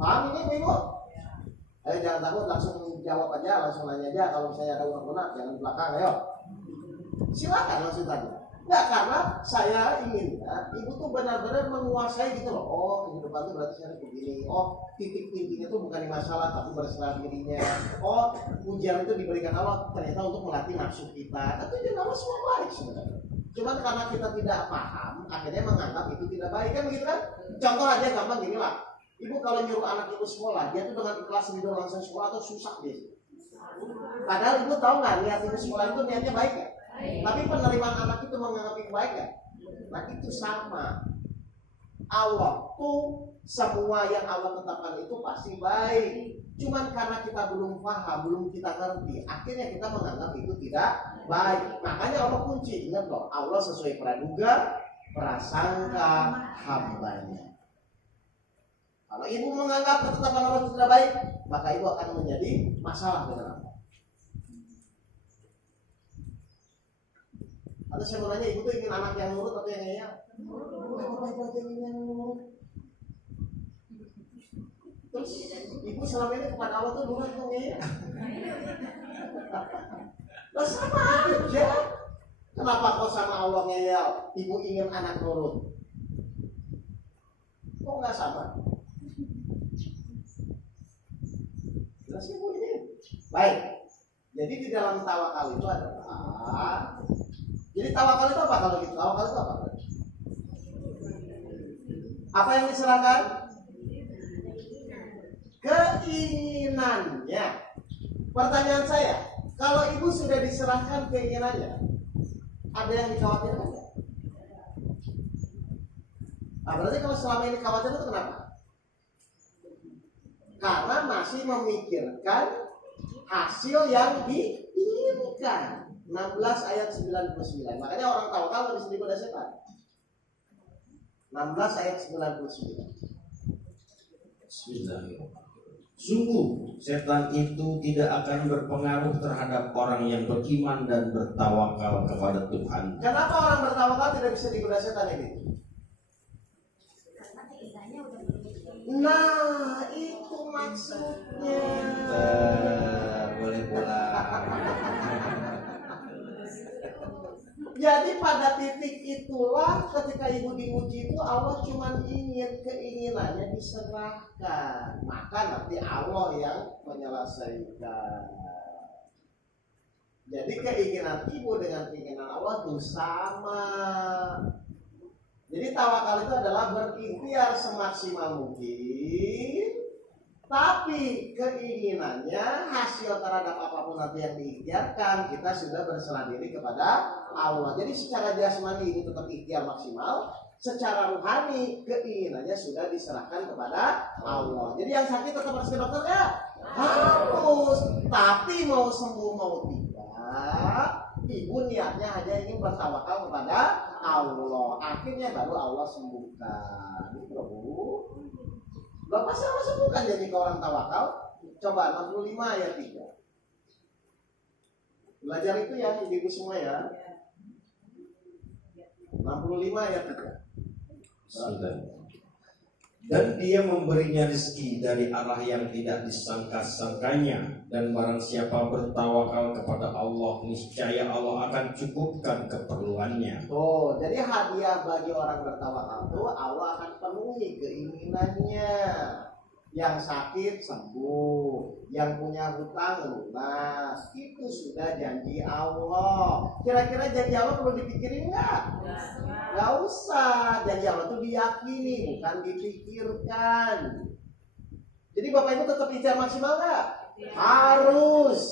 Paham ini ibu? Ayo jangan takut, langsung jawab aja, langsung nanya aja. Kalau saya ada unek-unek, jangan di belakang, ayo. Silakan langsung tanya. Enggak, karena saya ingin ibu tuh benar-benar menguasai gitu loh. Oh, kehidupan itu berarti saya begini. Oh, titik intinya itu bukan di masalah tapi berserah dirinya. Oh, ujian itu diberikan Allah ternyata untuk melatih nafsu kita. Tapi dia Allah semua baik sebenarnya. Cuman karena kita tidak paham, akhirnya menganggap itu tidak baik kan gitu kan? Contoh aja gampang gini lah. Ibu kalau nyuruh anak ibu sekolah, dia tuh dengan ikhlas gitu langsung sekolah atau susah dia. Padahal ibu tahu nggak niat ibu sekolah itu niatnya baik ya? Tapi penerimaan anak itu menganggap itu baik ya? Nah itu sama. Allah tuh semua yang Allah tetapkan itu pasti baik. Cuman karena kita belum paham, belum kita ngerti, akhirnya kita menganggap itu tidak baik. Makanya Allah kunci, ingat loh, Allah sesuai praduga, prasangka hambanya. Kalau ibu menganggap ketetapan Allah itu tidak baik, maka ibu akan menjadi masalah dengan Allah. Atau saya mau nanya, ibu tuh ingin anak yang nurut atau yang ngeyel? Terus ibu selama ini kepada Allah tuh nurut atau ngeyel? Lah sama aja. Kenapa kok sama Allah ngeyel? Ibu ingin anak nurut? Kok nggak sama? Jelas ibu ini. Baik. Jadi di dalam tawakal itu adalah, jadi tawakal itu apa kalau gitu? Tawakal itu apa? Apa yang diserahkan? Keinginannya. Pertanyaan saya, kalau ibu sudah diserahkan keinginannya, ada yang dikhawatirkan? Nah, berarti kalau selama ini khawatir itu kenapa? Karena masih memikirkan hasil yang diinginkan. 16 ayat 99. Makanya orang tawakal lebih sedih pada setan. 16 ayat 99. Bismillahirrahmanirrahim. Sungguh setan itu tidak akan berpengaruh terhadap orang yang beriman dan bertawakal kepada Tuhan. Kenapa orang bertawakal tidak bisa digoda setan ini? karena keinginannya udah belum. Nah, itu maksudnya. Boleh pulang. Jadi pada titik itulah ketika ibu diuji itu Allah cuma ingin keinginannya diserahkan. Maka nanti Allah yang menyelesaikan. Jadi keinginan ibu dengan keinginan Allah itu sama. Jadi tawakal itu adalah berikhtiar semaksimal mungkin, tapi keinginannya hasil terhadap apapun nanti yang diikhtiarkan kita sudah berserah diri kepada Allah. Jadi secara jasmani ini tetap ikhtiar maksimal, secara rohani keinginannya sudah diserahkan kepada Allah. Jadi yang sakit tetap harus ke dokter ya? Harus. Tapi mau sembuh mau tidak, ibu niatnya hanya ingin bertawakal kepada Allah. Akhirnya baru Allah sembuhkan. Itu loh, Bu. Loh, pasti Allah sembuhkan jadi ke orang tawakal. Coba 65 ayat 3. Belajar itu ya ibu semua ya. 65 ayat 3. Dan dia memberinya rezeki dari arah yang tidak disangka-sangkanya. Dan barang siapa bertawakal kepada Allah, niscaya Allah akan cukupkan keperluannya. Oh, jadi hadiah bagi orang bertawakal itu Allah akan penuhi keinginannya. Yang sakit sembuh, yang punya hutang lunas. Itu sudah janji Allah. Kira-kira janji Allah perlu dipikirin nggak? Nggak usah. Janji Allah itu diyakini, bukan dipikirkan. Jadi Bapak Ibu tetap ikhtiar maksimal nggak? Harus.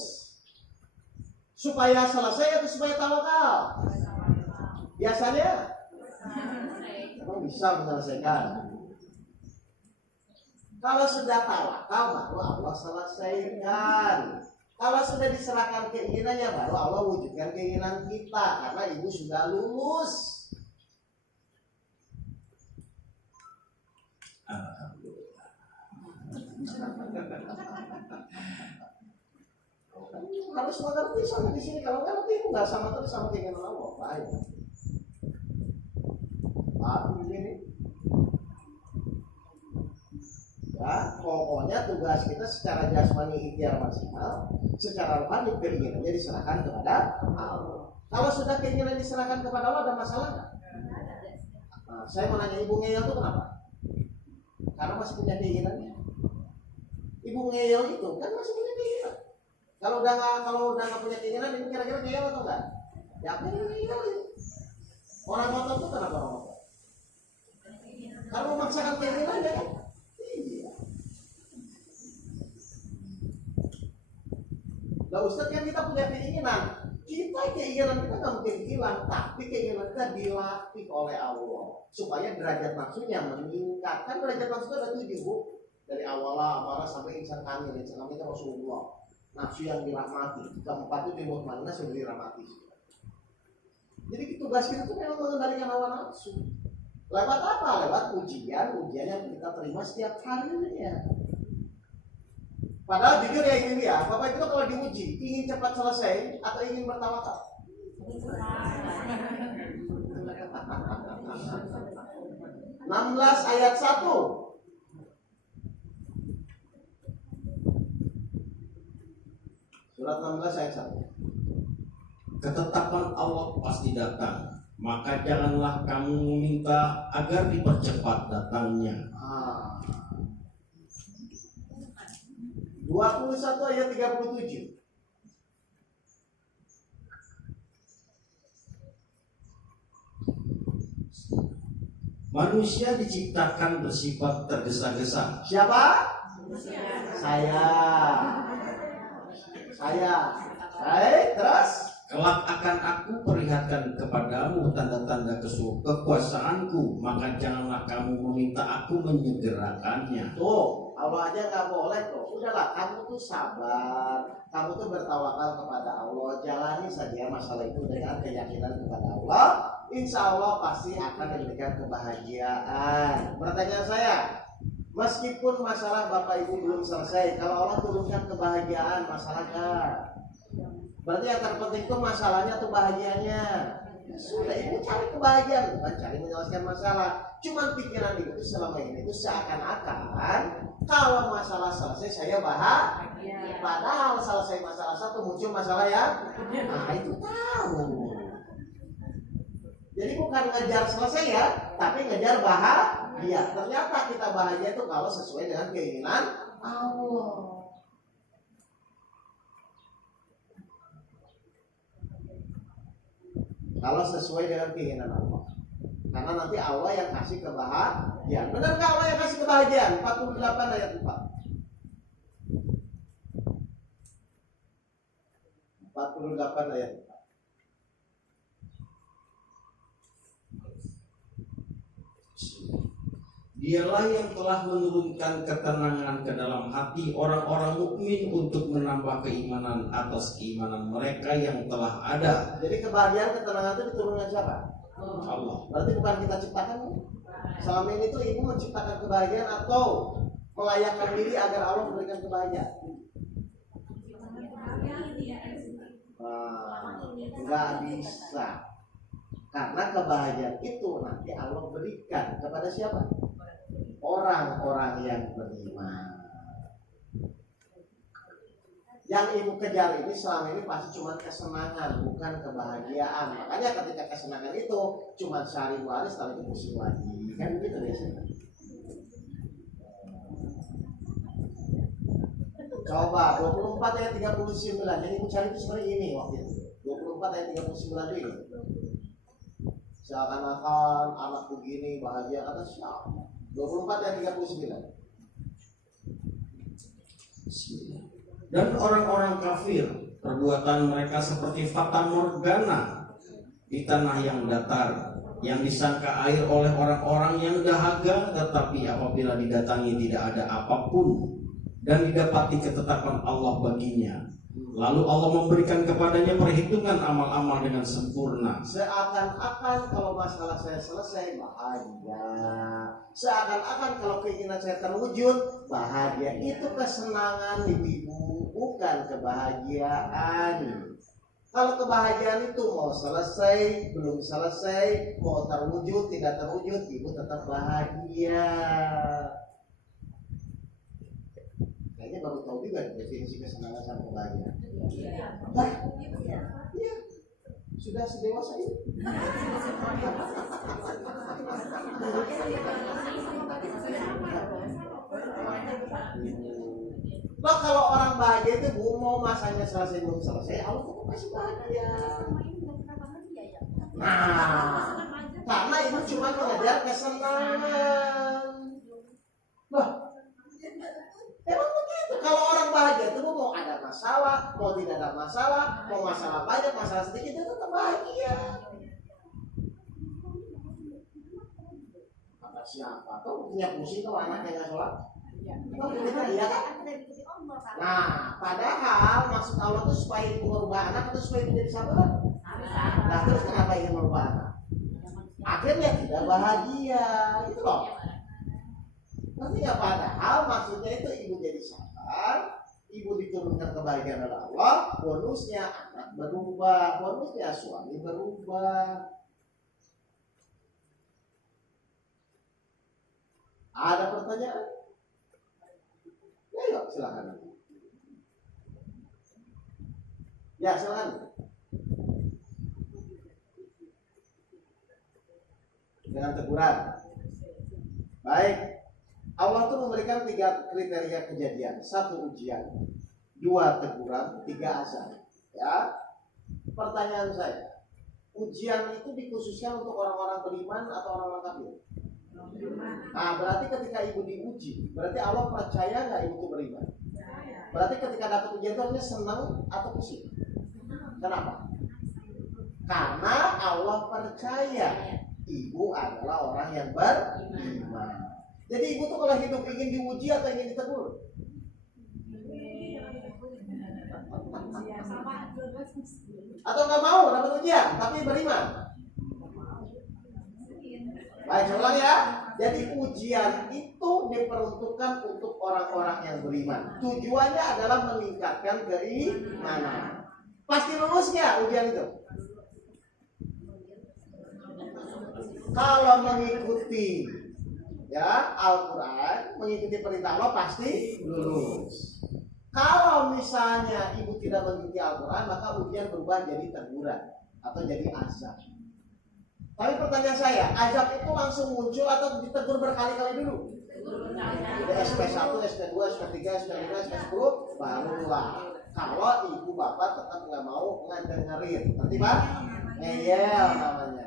Supaya selesai atau supaya tawakal? Biasanya kamu bisa menyelesaikan. Kalau sudah tawakal baru Allah selesaikan. Kalau sudah diserahkan keinginannya baru Allah wujudkan keinginan kita. Karena ibu sudah lulus. Alhamdulillah. Harus mengerti sampai di sini. Kalau nggak ngerti ibu nggak sama terus sama keinginan Allah. Baik. Ini. Ya, pokoknya tugas kita secara jasmani ikhtiar maksimal, secara rohani keinginannya diserahkan kepada Allah. Kalau sudah keinginan diserahkan kepada Allah ada masalah nggak? Nah, saya mau nanya ibu ngeyel itu kenapa? Karena masih punya keinginannya. Ibu ngeyel itu kan masih punya keinginan. Kalau udah nggak punya keinginan, ini kira-kira ngeyel atau enggak? Ya apa yang ngeyel itu? Orang motor itu kenapa orang motor? Kalau memaksakan keinginannya kan? Lah Ustaz kan kita punya keinginan kita nggak mungkin hilang, tapi keinginan kita dilatih oleh Allah supaya derajat nafsunya meningkat. Kan derajat nafsu ada 7 Bu, dari awalah amarah sampai insan kamil. Insan kamil itu Rasulullah, nafsu yang dirahmati. Keempat itu dimutmainah sudah dirahmati. Jadi tugas kita itu memang mengendalikan hawa nafsu. Lewat apa? Lewat ujian yang kita terima setiap harinya. Padahal jujur ya ini ya, Bapak itu kalau diuji ingin cepat selesai atau ingin bertawakal? 16 ayat 1. Surat 16 ayat 1. Ketetapan Allah pasti datang, maka janganlah kamu meminta agar dipercepat datangnya. 21 ayat 37. Manusia diciptakan bersifat tergesa-gesa. Siapa? Saya. Baik, terus? Kelak akan aku perlihatkan kepadamu tanda-tanda kekuasaanku, maka janganlah kamu meminta aku menyegerakannya. Tuh, Allah aja nggak boleh kok. Udahlah, kamu tuh sabar, kamu tuh bertawakal kepada Allah, jalani saja masalah itu dengan keyakinan kepada Allah. Insya Allah pasti akan diberikan kebahagiaan. Pertanyaan saya, meskipun masalah Bapak Ibu belum selesai, kalau Allah turunkan kebahagiaan, masalah nggak? Berarti yang terpenting itu masalahnya tuh bahagianya. Sudah, ibu cari kebahagiaan, bukan cari menyelesaikan masalah. Cuman pikiran ibu itu selama ini itu seakan-akan kalau masalah selesai saya bahagia. Padahal selesai masalah satu muncul masalah yang itu tahu. Jadi bukan ngejar selesai ya, tapi ngejar bahagia. Ternyata kita bahagia itu kalau sesuai dengan keinginan Allah. Kalau sesuai dengan keinginan Allah. Karena nanti Allah yang kasih kebahagiaan. Benar nggak Allah yang kasih kebahagiaan? 48 ayat 4. 48 ayat 4. Dialah yang telah menurunkan ketenangan ke dalam hati orang-orang mukmin untuk menambah keimanan atas keimanan mereka yang telah ada. Jadi kebahagiaan, ketenangan itu diturunkan siapa? Allah. Berarti bukan kita ciptakan. Selama ini tuh ibu menciptakan kebahagiaan atau melayakkan diri agar Allah memberikan kebahagiaan? Nggak bisa. Karena kebahagiaan itu nanti Allah berikan kepada siapa? Orang-orang yang beriman. Yang ibu kejar ini selama ini pasti cuma kesenangan, bukan kebahagiaan. Makanya ketika kesenangan itu cuma sehari dua hari setelah itu pusing lagi. Kan begitu biasanya. Coba 24 ayat 39. Yang ibu cari itu sebenarnya ini waktu itu. 24 ayat 39 itu ini. Seakan-akan anak begini bahagia, kata siapa? 24 ayat 39. Dan orang-orang kafir, perbuatan mereka seperti fata morgana di tanah yang datar, yang disangka air oleh orang-orang yang dahaga, tetapi apabila didatangi tidak ada apapun dan didapati ketetapan Allah baginya, lalu Allah memberikan kepadanya perhitungan amal-amal dengan sempurna. Seakan-akan kalau masalah saya selesai bahagia. Seakan-akan kalau keinginan saya terwujud bahagia. Itu kesenangan ibu, bukan kebahagiaan. Kalau kebahagiaan itu mau selesai, belum selesai, mau terwujud, tidak terwujud, ibu tetap bahagia. Kayaknya baru tahu juga definisi kesenangan sama kebahagiaan. Iya, sudah sedewasa ini. Loh, kalau orang bahagia itu mau masanya selesai belum selesai, Allah tetap masih bahagia. Nah, karena itu cuma mengejar kesenangan. Loh, emang begitu. Kalau orang bahagia itu mau ada masalah, mau tidak ada masalah, mau masalah banyak, masalah sedikit, itu tetap bahagia. Kata siapa? Kau punya pusing kalau anaknya nggak sholat? Kau kita iya kan? Nah, padahal maksud Allah itu supaya ibu merubah anak atau supaya ibu jadi sabar? Nah, terus kenapa ingin merubah anak? Akhirnya tidak bahagia, itu loh. Nanti ya, padahal maksudnya itu ibu jadi sabar, ibu diturunkan kebahagiaan oleh Allah, bonusnya anak berubah, bonusnya suami berubah. Ada pertanyaan? Ya, yuk, silakan. Ya, silakan. Dengan teguran. Baik. Allah tuh memberikan 3 kriteria kejadian. 1 ujian, 2 teguran, 3 azab. Ya. Pertanyaan saya, ujian itu dikhususkan untuk orang-orang beriman atau orang-orang kafir? Nah, berarti ketika ibu diuji, berarti Allah percaya nggak ibu itu beriman? Berarti ketika dapat ujian itu artinya senang atau pusing? Kenapa? Karena Allah percaya ibu adalah orang yang beriman. Jadi ibu tuh kalau hidup ingin diuji atau ingin ditegur? Atau nggak mau dapat ujian tapi beriman? Baik, ulang ya. Jadi ujian itu diperuntukkan untuk orang-orang yang beriman. Tujuannya adalah meningkatkan keimanan. Pasti lulus nggak ujian itu? Kalau mengikuti ya Al-Quran, mengikuti perintah Allah pasti lulus. Kalau misalnya ibu tidak mengikuti Al-Quran, maka ujian berubah jadi teguran atau jadi azab. Tapi pertanyaan saya, azab itu langsung muncul atau ditegur berkali-kali dulu? Udah SP1, SP2, SP3, SP5, SP10 barulah. Kalau ibu bapak tetap nggak mau ngedengerin, ngerti Pak? Ngeyel namanya.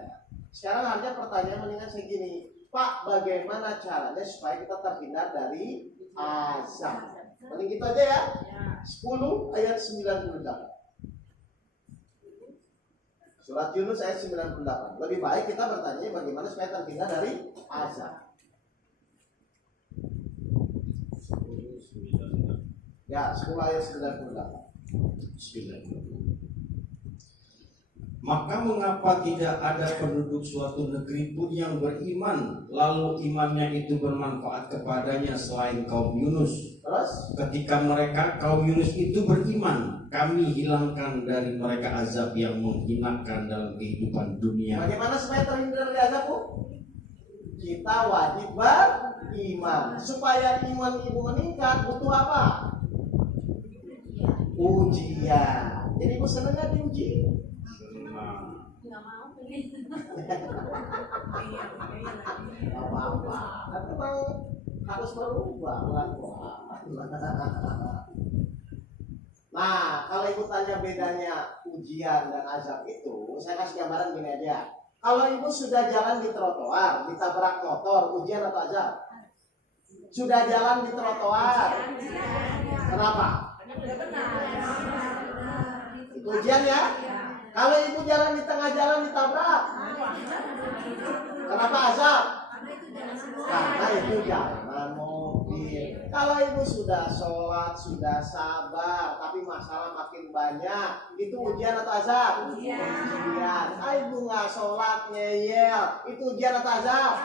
Sekarang harusnya pertanyaan mendingan segini, Pak, bagaimana caranya supaya kita terhindar dari azab? Mending gitu aja ya. 10 ayat 98. Surat Yunus ayat 98. Lebih baik kita bertanya bagaimana supaya terhindar dari azab. Ya, 10 ayat 98. Bismillahirrahmanirrahim. Maka mengapa tidak ada penduduk suatu negeri pun yang beriman, lalu imannya itu bermanfaat kepadanya selain kaum Yunus? Terus? Ketika mereka kaum Yunus itu beriman, kami hilangkan dari mereka azab yang menghinakan dalam kehidupan dunia. Bagaimana supaya terhindar dari azab, Bu? Kita wajib beriman. Supaya iman ibu meningkat butuh apa? Ujian. Jadi ibu senang nggak diuji? Nggak mau. Gak apa-apa. Tapi memang harus berubah pelan-pelan. Nah, kalau ibu tanya bedanya ujian dan azab itu, saya kasih gambaran gini aja. Kalau ibu sudah jalan di trotoar, ditabrak motor, ujian atau azab? Sudah jalan di trotoar. Kenapa? Itu ujian ya? Kalau ibu jalan di tengah jalan ditabrak, kenapa azab? Karena itu jalan mobil. Kalau ibu sudah sholat, sudah sabar, tapi masalah makin banyak, itu ujian atau azab? Ujian. Ibu nggak sholat, ngeyel, itu ujian atau azab?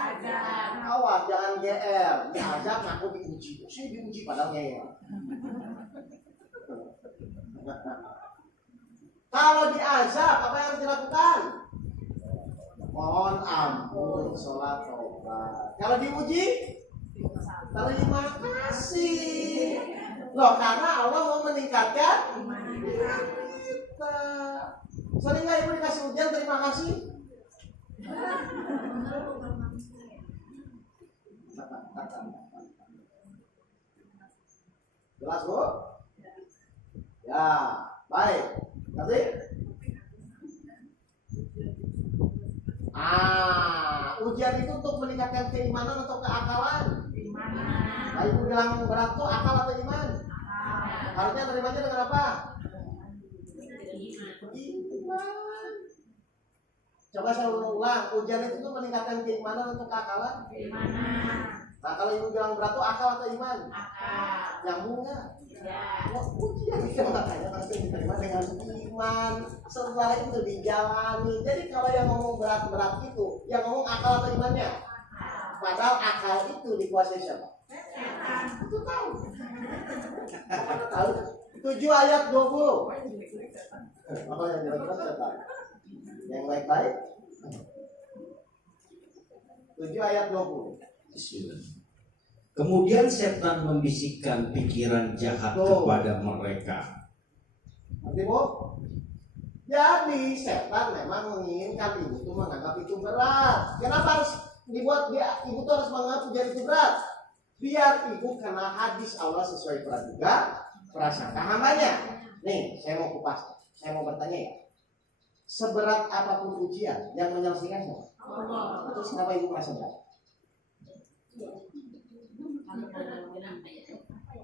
Awas, jangan GR. Ini azab ngaku diuji. Saya diuji padahal ngeyel. Kalau diazab, apa yang harus dilakukan? Mohon ampun, sholat, tobat. Kalau diuji, terima kasih. Loh, karena Allah mau meningkatkan iman kita. Sering nggak ibu dikasih ujian, terima kasih? Jelas, Bu? Ya, baik. Nanti? Ujian itu untuk meningkatkan keimanan atau keakalan? Keimanan. Nah, ibu bilang berat tuh akal atau iman? Harusnya nerimanya dengan apa? Iman. Coba saya ulang, ujian itu tuh meningkatkan keimanan atau keakalan? Keimanan. Nah, kalau ibu bilang berat tuh akal atau iman? Akal. Nyambung nggak? Ya. Ujian itu makanya langsung diterima dengan iman. Setelah itu dijalani. Jadi kalau yang ngomong berat-berat itu, yang ngomong akal atau imannya? Padahal akal itu dikuasai siapa? Itu tahu. Mana tahu? 7 ayat 20. Apa yang jelas setan? Yang baik-baik. 7 ayat 20. Bismillah. Kemudian setan membisikkan pikiran jahat kepada mereka. Nanti Bu, jadi setan memang menginginkan ibu itu menganggap itu berat. Kenapa harus dibuat dia ibu itu harus menganggap ujian itu berat? Biar ibu kena hadis Allah sesuai praduga prasangka hambanya. Nih, saya mau kupas, saya mau bertanya ya. Seberat apapun ujian yang menyelesaikan siapa? Allah. Terus kenapa ibu merasa berat?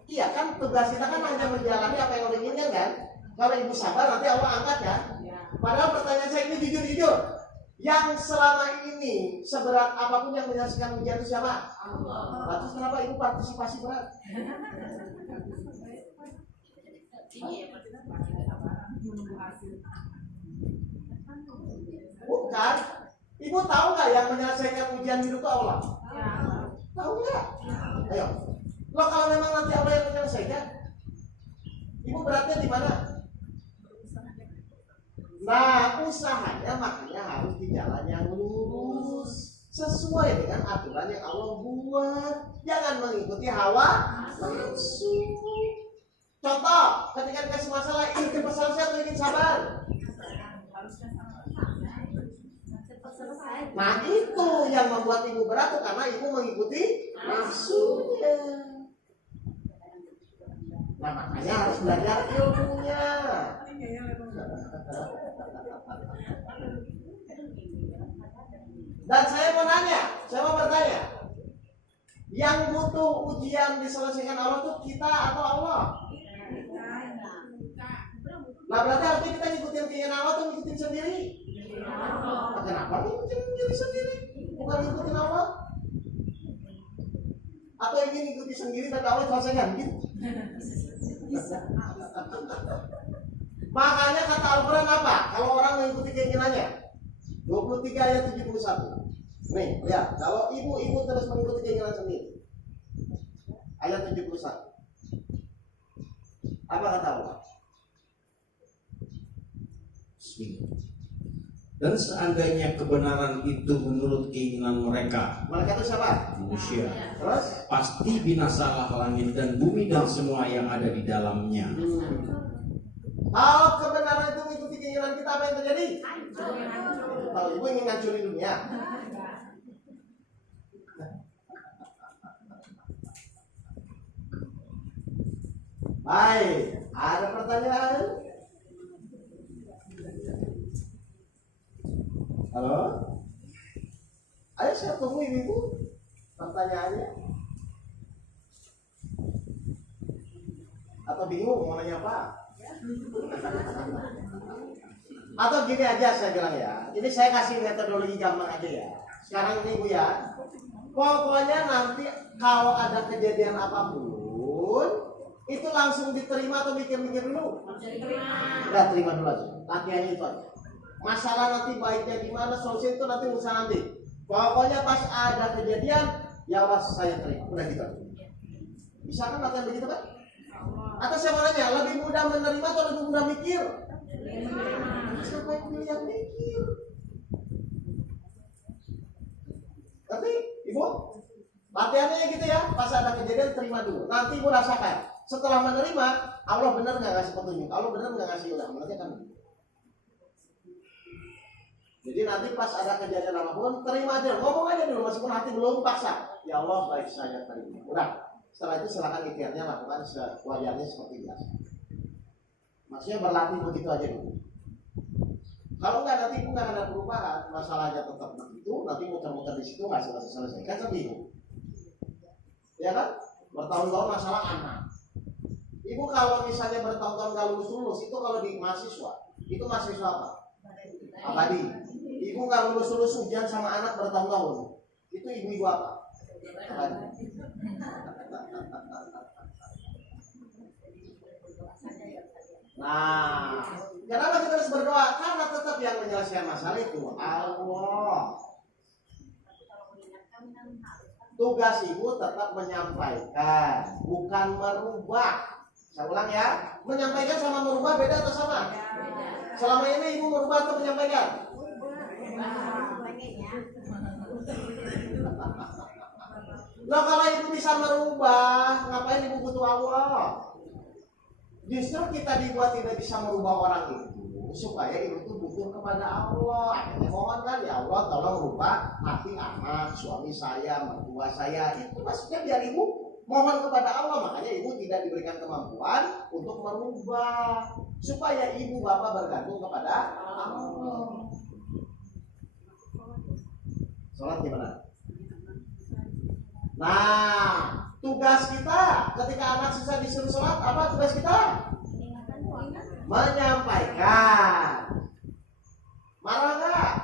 Iya kan, tugas kita kan hanya menjalani apa yang Allah inginkan kan. Kalau ibu sabar nanti Allah angkat kan. Padahal pertanyaan saya ini jujur-jujur, yang selama ini seberat apapun yang menyelesaikan ujian itu siapa? Allah. Lalu kenapa ibu partisipasi berat? Bukan. Ibu tahu nggak yang menyelesaikan ujian hidup itu Allah? Tahu nggak? Ayo. Loh, kalau memang nanti Allah yang menyelesaikan, ibu beratnya di mana? Nah, usahanya makanya harus di jalan yang lurus. sesuai dengan aturan yang Allah buat. Jangan mengikuti hawa nafsu. Contoh, ketika dikasih masalah, ingin cepat selesai atau ingin sabar? Harusnya sama. Cepat selesai. Nah itu yang membuat ibu berat karena ibu mengikuti nafsunya. Nah makanya harus belajar ilmunya. Dan saya mau bertanya, yang butuh ujian diselesaikan Allah itu kita atau Allah? Nah berarti artinya kita ngikutin keinginan Allah atau ngikutin sendiri? Nah, kenapa ngikutin diri sendiri? Bukan ngikutin Allah? Atau ingin ngikuti sendiri tapi Allah selesaikan gitu? Makanya kata Al-Quran apa? Kalau orang mengikuti keinginannya 23 ayat 71. Nih, lihat. Kalau ibu-ibu terus mengikuti keinginan sendiri, ayat 71. Apa kata Allah? Dan seandainya kebenaran itu menurut keinginan mereka, Mereka itu siapa? manusia, Terus? pasti binasalah langit dan bumi dan semua yang ada di dalamnya. Kalau kebenaran itu mengikuti keinginan kita, apa yang terjadi? Kalau ibu ingin ngancurin dunia, baik, ada pertanyaan? Halo? Ayo saya tunggu ibu pertanyaannya. Atau bingung mau nanya apa? Atau gini aja saya bilang ya. Ini saya kasih metodologi gampang aja ya. Sekarang ini ibu ya. Pokoknya nanti kalau ada kejadian apapun itu langsung diterima atau mikir-mikir dulu? Udah terima dulu aja. Latihannya itu aja. Masalah nanti baiknya gimana, solusi itu nanti usaha nanti. Pokoknya pas ada kejadian, ya Allah saya terima. Udah gitu. Bisa kan latihan begitu kan? Atau saya mau nanya, lebih mudah menerima atau lebih mudah mikir? Siapa yang pilih yang mikir? Ngerti, ibu? Latihannya gitu ya. Pas ada kejadian terima dulu. Nanti ibu rasakan. Setelah menerima, Allah benar nggak ngasih petunjuk? Allah benar nggak ngasih ulang? Berarti kan. Jadi nanti pas ada kejadian apapun, terima aja, ngomong aja dulu meskipun hati belum paksa. Ya Allah baik saya terima. Udah, setelah itu silakan ikhtiarnya lakukan sewajarnya seperti biasa. Maksudnya berlatih begitu aja dulu. Kalau nggak nanti ibu nggak ada perubahan, masalahnya tetap begitu, nanti muter-muter di situ nggak selesai. Kan sedih, ya kan? Bertahun-tahun masalah anak. Ibu kalau misalnya bertahun-tahun nggak lulus, itu kalau di mahasiswa, itu mahasiswa apa? Abadi. Ibu nggak lulus ujian sama anak bertahun-tahun, itu ibu apa? Abadi. Nah, kenapa kita harus berdoa? Karena tetap yang menyelesaikan masalah itu Allah. Tugas ibu tetap menyampaikan, bukan merubah. Saya ulang ya, menyampaikan sama merubah beda atau sama? Selama ini ibu merubah atau menyampaikan? Loh kalau ibu bisa merubah, ngapain ibu butuh Allah? Justru kita dibuat tidak bisa merubah orang itu supaya ibu itu butuh kepada Allah. Akhirnya mohon kan, ya Allah tolong rubah hati anak, suami saya, mertua saya. Itu maksudnya biar ibu mohon kepada Allah. Makanya ibu tidak diberikan kemampuan untuk merubah, supaya ibu bapak bergantung kepada Allah. Sholat gimana? Nah, tugas kita ketika anak susah disuruh sholat, apa tugas kita? Menyampaikan. Marah nggak?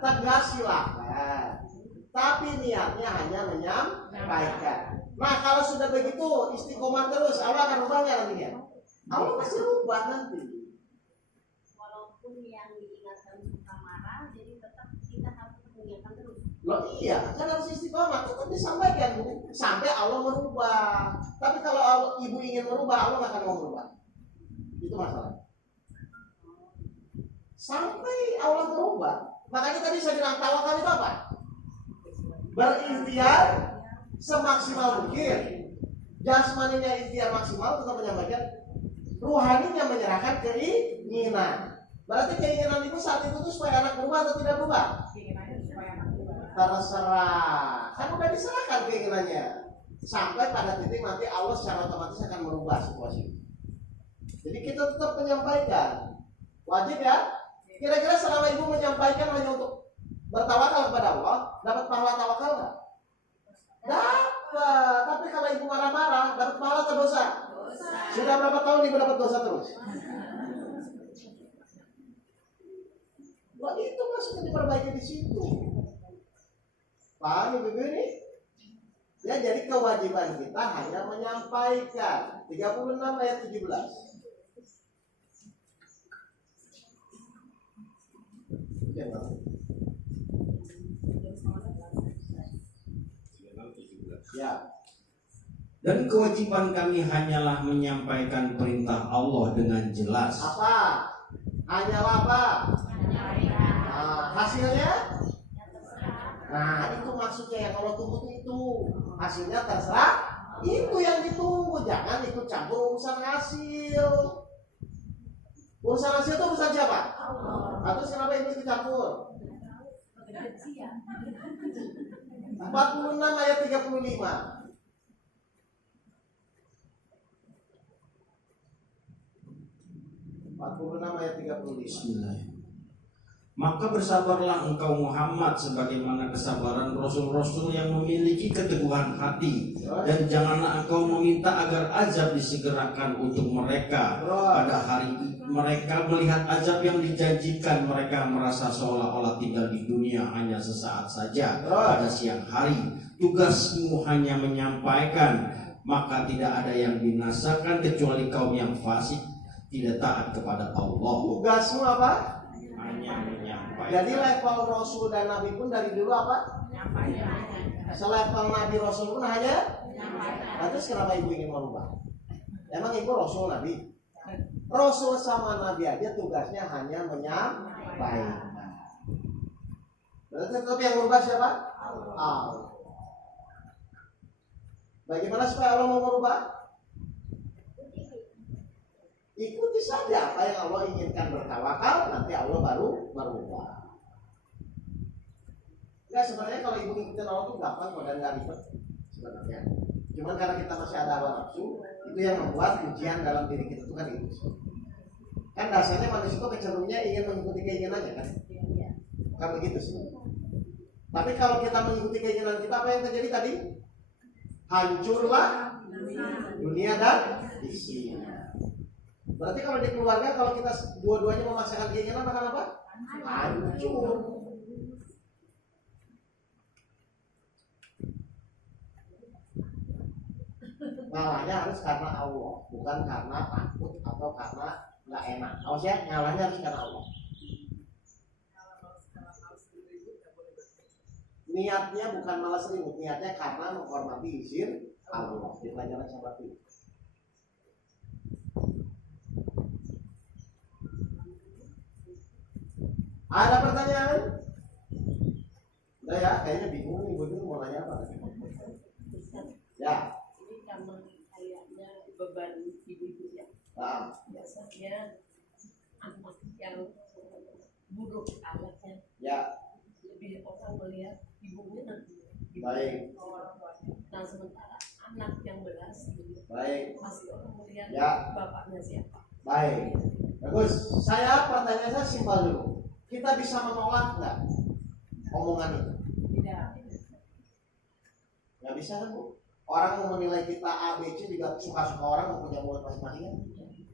Tegas silakan, tapi niatnya hanya menyampaikan. Nah kalau sudah begitu istiqomah terus, Allah akan rubah nggak nantinya? Allah pasti rubah nanti. Walaupun yang diingatkan suka marah, jadi tetap kita harus mengingatkan terus. Loh iya, kan harus istiqomah, tetap disampaikan Bu, sampai Allah merubah. Tapi kalau ibu ingin merubah, Allah nggak akan mau merubah. Itu masalah. Sampai Allah berubah. Makanya tadi saya bilang tawakal itu apa? Berikhtiar semaksimal mungkin. Jasmaninya ikhtiar maksimal untuk menyampaikan, ruhaninya menyerahkan keinginan. Berarti keinginan itu saat itu tuh supaya anak berubah atau tidak berubah? Keinginannya supaya anak berubah. Terserah. Kan udah diserahkan keinginannya. Sampai pada titik nanti Allah secara otomatis akan merubah situasi. Jadi kita tetap menyampaikan. Wajib ya. Kira-kira selama ibu menyampaikan hanya untuk bertawakal kepada Allah, dapat pahala tawakal nggak? Dapat. Tapi kalau ibu marah-marah, dapat pahala atau dosa? Sudah berapa tahun ibu dapat dosa terus? Wah, itu maksudnya diperbaiki di situ. Paham ibu ini? Ya, jadi kewajiban kita hanya menyampaikan. 36 ayat 17. Ya. Dan kewajiban kami hanyalah menyampaikan perintah Allah dengan jelas. Apa? Hanyalah apa? Nah, hasilnya? Nah, itu maksudnya yang Allah tunggu itu. Hasilnya terserah. Itu yang ditunggu. Jangan ikut campur urusan hasil. Urusan hasil itu urusan siapa? Atau kenapa ibu ikut campur? 46 ayat 35. Ayat 35. Bismillah. Maka bersabarlah engkau Muhammad sebagaimana kesabaran Rasul-Rasul yang memiliki keteguhan hati, dan janganlah engkau meminta agar azab disegerakan untuk mereka pada hari mereka melihat azab yang dijanjikan. Mereka merasa seolah-olah tinggal di dunia hanya sesaat saja pada siang hari. Tugasmu hanya menyampaikan, maka tidak ada yang binasakan kecuali kaum yang fasik, tidak taat kepada Allah. Tugasmu apa? Hanya menyampaikan. Jadi level Rasul dan Nabi pun dari dulu apa? Selevel Nabi Rasul pun hanya. Terus kenapa ibu ingin merubah? Emang ibu Rasul Nabi? Rasul sama Nabi aja tugasnya hanya menyampaikan. Berarti tetap yang merubah siapa? Allah. Bagaimana supaya Allah mau merubah? Ikuti saja apa yang Allah inginkan, bertawakal, nanti Allah baru merubah. Enggak, sebenarnya kalau ibu ngikutin Allah itu gampang kok, dan nggak ribet sebenarnya. Cuman karena kita masih ada hawa nafsu, itu yang membuat ujian dalam diri kita itu kan itu. Kan dasarnya manusia itu kecenderungannya ingin mengikuti keinginannya kan? Kan begitu sih. Tapi kalau kita mengikuti keinginan kita, apa yang terjadi tadi? Hancurlah dunia dan isinya. Berarti kalau di keluarga, kalau kita dua-duanya memaksakan keinginan, akan apa? Hancur. Ngalahnya harus karena Allah, bukan karena takut atau karena nggak enak. Awas ya, ngalahnya harus karena Allah. Niatnya bukan malas ribut, niatnya karena menghormati izin Allah. Di pelajaran sahabat itu. Ada pertanyaan? Udah ya, kayaknya bingung nih, ibu mau nanya apa? Ya. Ini karena kayaknya beban ibu-ibu ya. Biasanya anak yang buruk anaknya. Ya. Lebih orang melihat ibunya nanti. Baik. Nah sementara anak yang berhasil. Baik. Masih orang melihat Ya. bapaknya siapa. Baik. Bagus. Pertanyaan saya simpel dulu. Kita bisa menolak nggak omongan itu? Tidak. Nggak bisa kan Bu? Orang mau menilai kita A, B, C juga suka-suka orang mempunyai mulut masing-masing kan?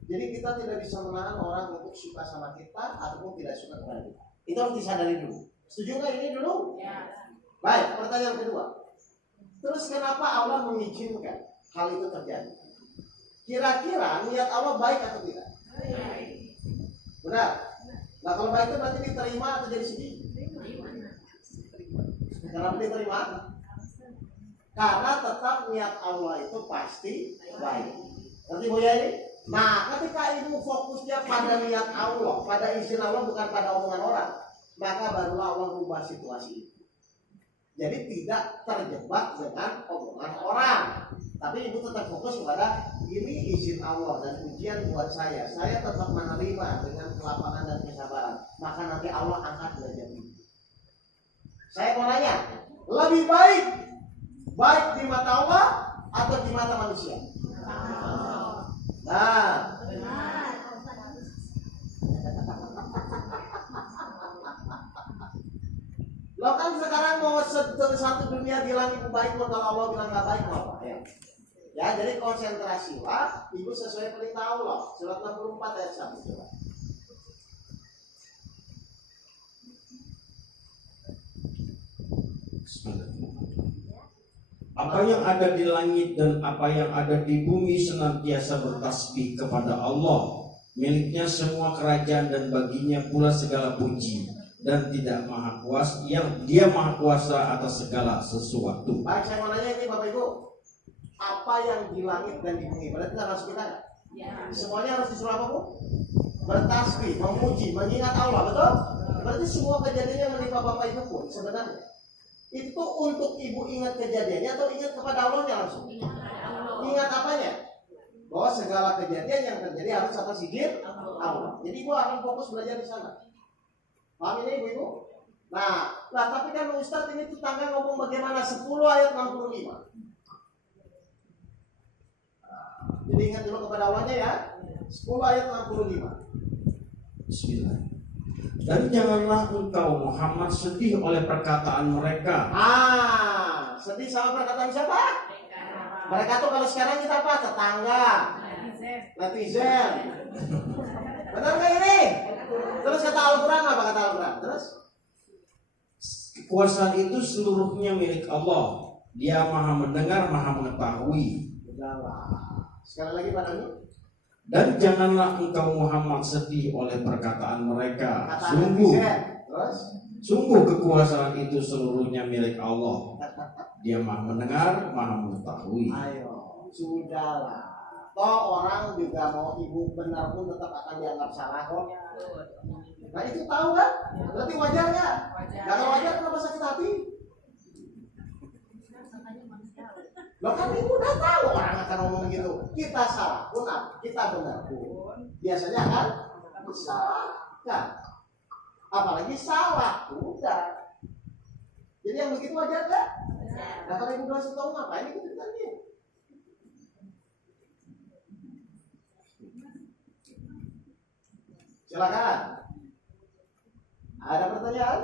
Jadi kita tidak bisa menahan orang untuk suka sama kita ataupun tidak suka kepada kita. Itu harus disadari dulu. Setuju nggak ini dulu? Ya. Baik, pertanyaan kedua. Terus kenapa Allah mengizinkan hal itu terjadi? Kira-kira niat Allah baik atau tidak? Benar? Nah kalau baik itu berarti diterima atau jadi sedih? Kenapa diterima? Karena tetap niat Allah itu pasti baik. Nanti Bu ya ini? Nah, ketika ibu fokusnya pada niat Allah, pada izin Allah, bukan pada omongan orang, maka barulah Allah rubah situasi itu. Jadi tidak terjebak dengan omongan orang, tapi ibu tetap fokus kepada ini izin Allah dan ujian buat saya. Saya tetap menerima dengan kelapangan dan kesabaran. Maka nanti Allah angkat derajat ibu. Saya mau nanya, lebih baik di mata Allah atau di mata manusia? Nah, lo kan sekarang mau satu dunia bilang ibu baik, kalau Allah bilang gak baik, mau apa ya? Ya, jadi konsentrasilah ibu sesuai perintah Allah. Surat 64 ayat 1. Coba. Apa yang ada di langit dan apa yang ada di bumi senantiasa bertasbih kepada Allah. Miliknya semua kerajaan dan baginya pula segala puji. Dan tidak maha kuasa, yang dia maha kuasa atas segala sesuatu. Baik, saya mau nanya ini Bapak Ibu, apa yang di langit dan di bumi? Berarti harus kita nggak? Ya. Semuanya harus disuruh apa Bu? Bertasbih, memuji, mengingat Allah, betul? Berarti semua kejadian yang menimpa Bapak Ibu pun sebenarnya itu untuk ibu ingat kejadiannya atau ingat kepada Allahnya langsung? Ingat apanya? Bahwa segala kejadian yang terjadi harus atas izin Allah. Jadi ibu akan fokus belajar di sana. Paham ini ibu-ibu? Nah, tapi kan Ustadz ini tetangga ngomong bagaimana 10 ayat 65. Jadi ingat dulu kepada Allahnya ya. 10 ayat 65. Bismillah. Dan janganlah engkau Muhammad sedih oleh perkataan mereka. Sedih sama perkataan siapa? Mereka tuh kalau sekarang kita apa? Tetangga, netizen. Benar nggak ini? Terus kata Al-Quran apa kata Al-Quran? Terus? Kekuasaan itu seluruhnya milik Allah. Dia maha mendengar, maha mengetahui. Sekali lagi Pak Dani. Dan janganlah engkau Muhammad sedih oleh perkataan mereka. Kata Sungguh, netizen. Terus? sungguh kekuasaan itu seluruhnya milik Allah. Dia maha mendengar, maha mengetahui. Ayo, sudahlah. Toh orang juga mau ibu benar pun tetap akan dianggap salah kok. Nah itu tahu kan? Berarti wajar nggak? Kalau wajar kenapa sakit hati? Loh kan ibu udah tahu orang akan ngomong gitu. Kita salah pun, kita benar pun, biasanya kan disalahkan. Apalagi salah, udah. Jadi yang begitu wajar nggak? Nah kalau ibu udah tahu ngapain ikut ikutan dia? Silakan. Ada pertanyaan?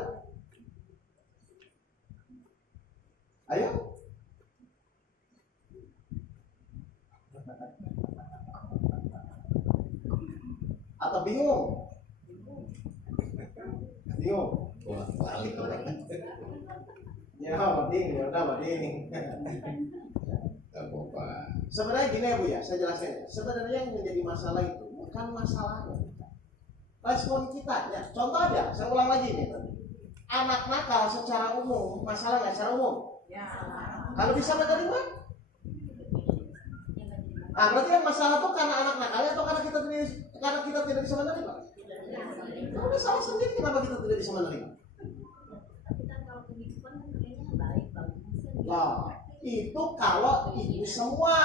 Ayo. Atau bingung? Bingung? Balik Ya, mending, ya udah mending. Sebenarnya gini ya Bu ya, saya jelaskan ya. Sebenarnya yang menjadi masalah itu bukan masalahnya. Respon kita, ya. Contoh aja, saya ulang lagi nih. Anak nakal secara umum, masalah nggak secara umum? Ya. Kalau bisa menerima? Nah, berarti yang masalah itu karena anak nakalnya atau karena kita tidak bisa menerima? Kalau udah salah sendiri, kenapa kita tidak bisa menerima? Tapi kan kalau kehidupan kan kayaknya baik bagus. Nah, itu kalau ibu semua.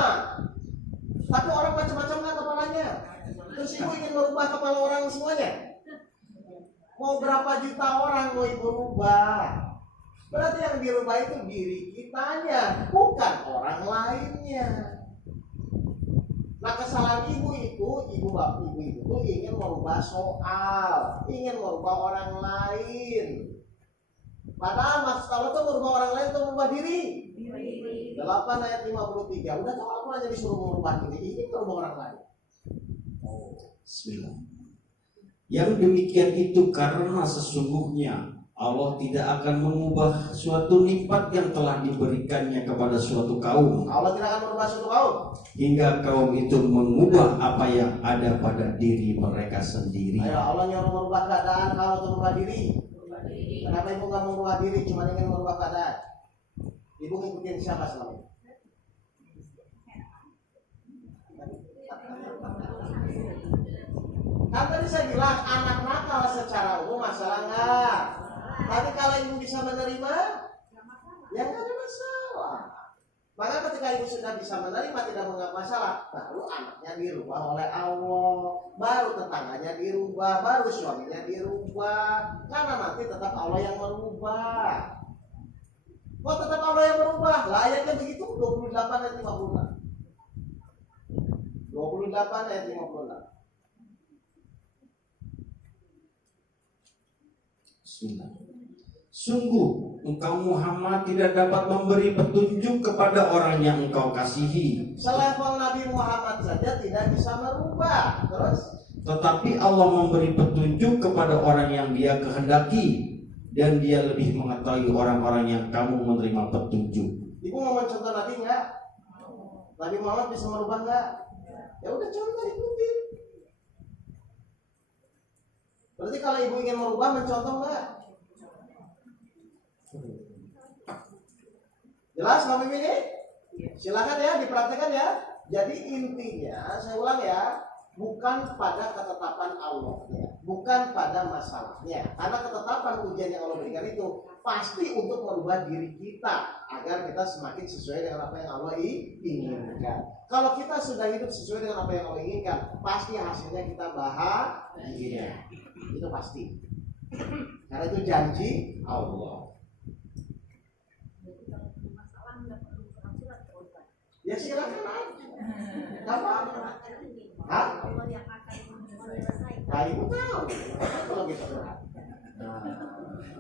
Tapi orang macam-macam kan kepalanya. Terus ibu ingin merubah kepala orang semuanya. Mau berapa juta orang mau ibu rubah? Berarti yang dirubah itu diri kitanya, bukan orang lainnya. Nah kesalahan ibu itu ingin merubah soal, ingin merubah orang lain. Padahal masalah itu merubah orang lain atau merubah diri. 8 ayat 53. Udah tahu aku aja disuruh merubah diri, ingin merubah orang lain. Bismillah. Yang demikian itu karena sesungguhnya Allah tidak akan mengubah suatu nikmat yang telah diberikannya kepada suatu kaum. Allah tidak akan merubah suatu kaum hingga kaum itu mengubah apa yang ada pada diri mereka sendiri. Ayo, Allah nyuruh merubah keadaan, kalau untuk merubah diri. Kenapa ibu nggak merubah diri, cuma ingin merubah keadaan? Ibu ngikutin siapa selama ini? Kan tadi saya bilang anak nakal secara umum masalah nggak? Tapi kalau ibu bisa menerima, ya nggak ada masalah. Maka ketika ibu sudah bisa menerima tidak menganggap masalah, baru anaknya dirubah oleh Allah, baru tetangganya dirubah, baru suaminya dirubah. Karena nanti tetap Allah yang merubah. Kok tetap Allah yang merubah? Lah ayatnya begitu 28 ayat 56. 28 ayat 56. Bismillah. Sungguh engkau Muhammad tidak dapat memberi petunjuk kepada orang yang engkau kasihi. Selevel Nabi Muhammad saja tidak bisa merubah. Terus? Tetapi Allah memberi petunjuk kepada orang yang Dia kehendaki, dan Dia lebih mengetahui orang-orang yang kamu menerima petunjuk. Ibu mau mencontoh Nabi nggak? Nabi Muhammad bisa merubah nggak? Ya udah contoh ikutin. Berarti kalau ibu ingin merubah mencontoh nggak? Jelas Mami ini? Silakan ya dipraktekkan ya. Jadi intinya saya ulang ya, bukan pada ketetapan Allah ya, bukan pada masalahnya. Karena ketetapan ujian yang Allah berikan itu pasti untuk merubah diri kita agar kita semakin sesuai dengan apa yang Allah inginkan. Kalau kita sudah hidup sesuai dengan apa yang Allah inginkan, pasti hasilnya kita bahagia. Itu pasti. Karena itu janji Allah. Ya silakan aja. Gak apa-apa. Hah? Allah yang akan menyelesaikan. Nah, ibu tahu. Kalau gitu.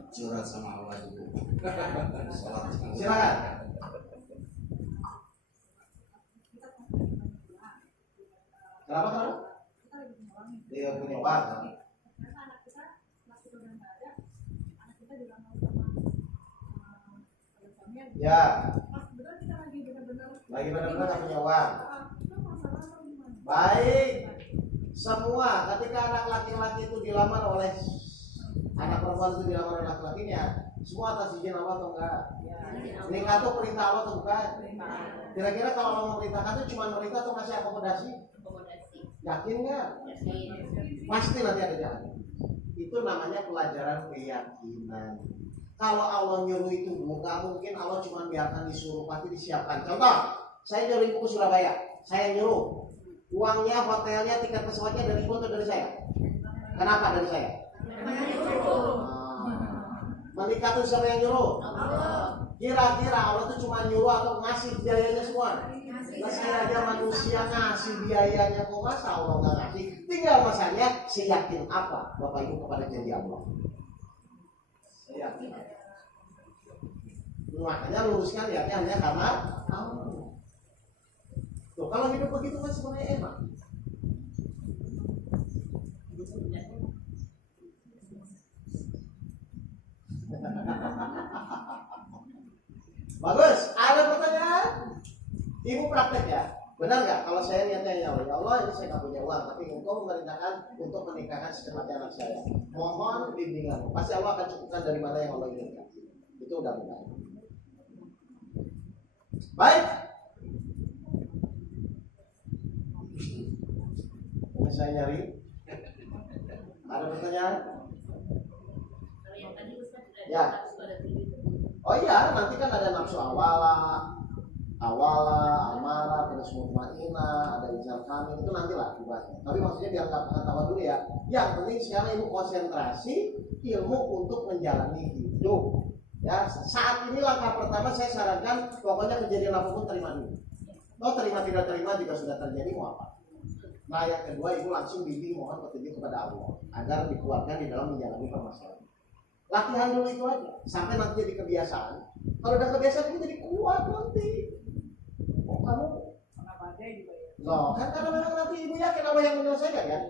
Curhat sama Allah dulu. Salat. Silakan. Kenapa kamu? Dia punya obat. Karena anak kita masih belum ada, anak kita juga mau sama suaminya. Ya, Pas betul kita lagi benar-benar lagi benar-benar nggak punya uang. itu masalah atau gimana? Baik. Semua ketika anak laki-laki itu dilamar oleh anak perempuan itu dilamar oleh laki-lakinya, semua atas izin Allah atau enggak? Nikah itu perintah Allah atau bukan? Kira-kira kalau Allah memerintahkan itu cuma perintah atau masih akomodasi? Akomodasi. Yakin nggak? Yakin. Pasti nanti ada jalan. Itu namanya pelajaran keyakinan. Kalau Allah nyuruh itu nggak mungkin Allah cuma biarkan disuruh, pasti disiapkan. Contoh, saya nyuruh ibu ke Surabaya, saya nyuruh uangnya, hotelnya, tiket pesawatnya dari ibu atau dari saya? Kenapa dari saya? Menikah itu siapa yang nyuruh? Kira-kira Allah itu cuma nyuruh atau ngasih biayanya semua? Nah, saya aja manusia ngasih biayanya, kok masa Allah nggak ngasih? Tinggal masanya, saya yakin apa Bapak Ibu kepada janji Allah? Saya yakin. Makanya luruskan ya hanya karena Allah. Tuh, kalau hidup begitu kan sebenarnya enak. Bagus, ada pertanyaan? Ibu praktek ya? Benar nggak? Kalau saya niatnya ya Allah ini saya nggak punya uang, tapi engkau memerintahkan untuk menikahkan secepatnya anak saya. Mohon bimbinganmu. Pasti Allah akan cukupkan dari mana yang Allah inginkan. Itu udah benar. Baik. Ini saya nyari. Ada pertanyaan? Kalau yang tadi Ustaz Ya. harus pada tujuh. Oh iya, nanti kan ada nafsu awala, amarah, terus mutmainah, ada ijal kamil, itu nantilah dibahasnya. Tapi maksudnya biar nggak pengetahuan dulu ya. Yang penting sekarang ibu konsentrasi ilmu untuk menjalani hidup. Ya, saat ini langkah pertama saya sarankan pokoknya kejadian apapun terima dulu. Oh terima tidak terima juga sudah terjadi mau apa? Nah yang kedua ibu langsung bimbing mohon petunjuk kepada Allah agar dikuatkan di dalam menjalani permasalahan. Latihan dulu itu aja sampai nanti jadi kebiasaan. Kalau udah kebiasaan itu jadi kuat nanti. Oh kamu loh kan karena memang nanti ibu yakin Allah yang menyelesaikan ya.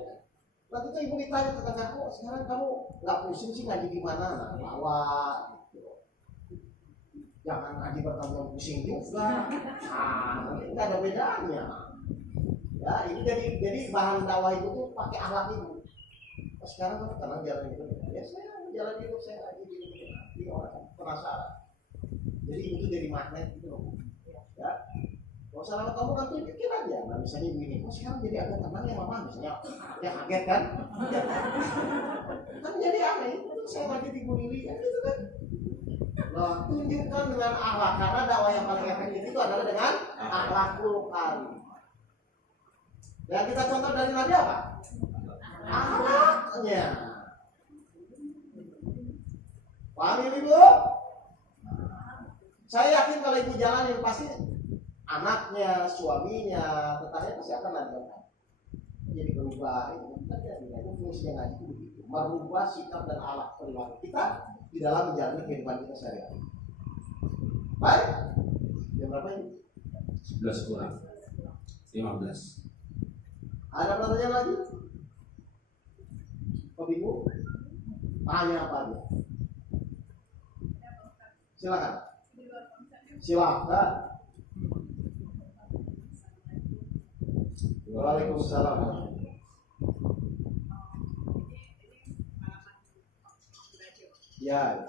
Nanti tuh ibu ditanya ke kakakku, sekarang kamu nggak pusing sih ngaji gimana? Nah, bawa gitu. Jangan ngaji bertahun pusing juga. Ah, nanti nggak ada bedanya. Ya ini jadi bahan dakwah itu tuh pakai akhlak ibu. Oh, sekarang kamu karena jalan hidup ya saya jalan hidup saya ngaji di orang penasaran. Jadi itu jadi magnet gitu loh. Ya. Oh salah kamu kan tunjukin aja. Nah misalnya begini, kok sekarang jadi agak tenang ya mama misalnya, ya kaget kan? Kan jadi aneh. Itu saya lagi di Lili kan gitu kan. Nah, tunjukkan dengan akhlak karena dakwah yang paling efektif itu adalah dengan akhlakul karim. Yang kita contoh dari Nabi apa? Akhlaknya. Paham ini Bu? Saya yakin kalau ibu jalanin pasti anaknya, suaminya, tetangganya pasti akan lanjutkan. Jadi berubah itu fungsinya ngaji itu begitu, merubah sikap dan akhlak perilaku kita di dalam menjalani kehidupan kita sehari-hari. Baik, jam berapa ini? 11 kurang 15. Ada pertanyaan lagi? Kau bingung? Tanya apa aja? Silakan. Silakan. Waalaikumsalam. Ya.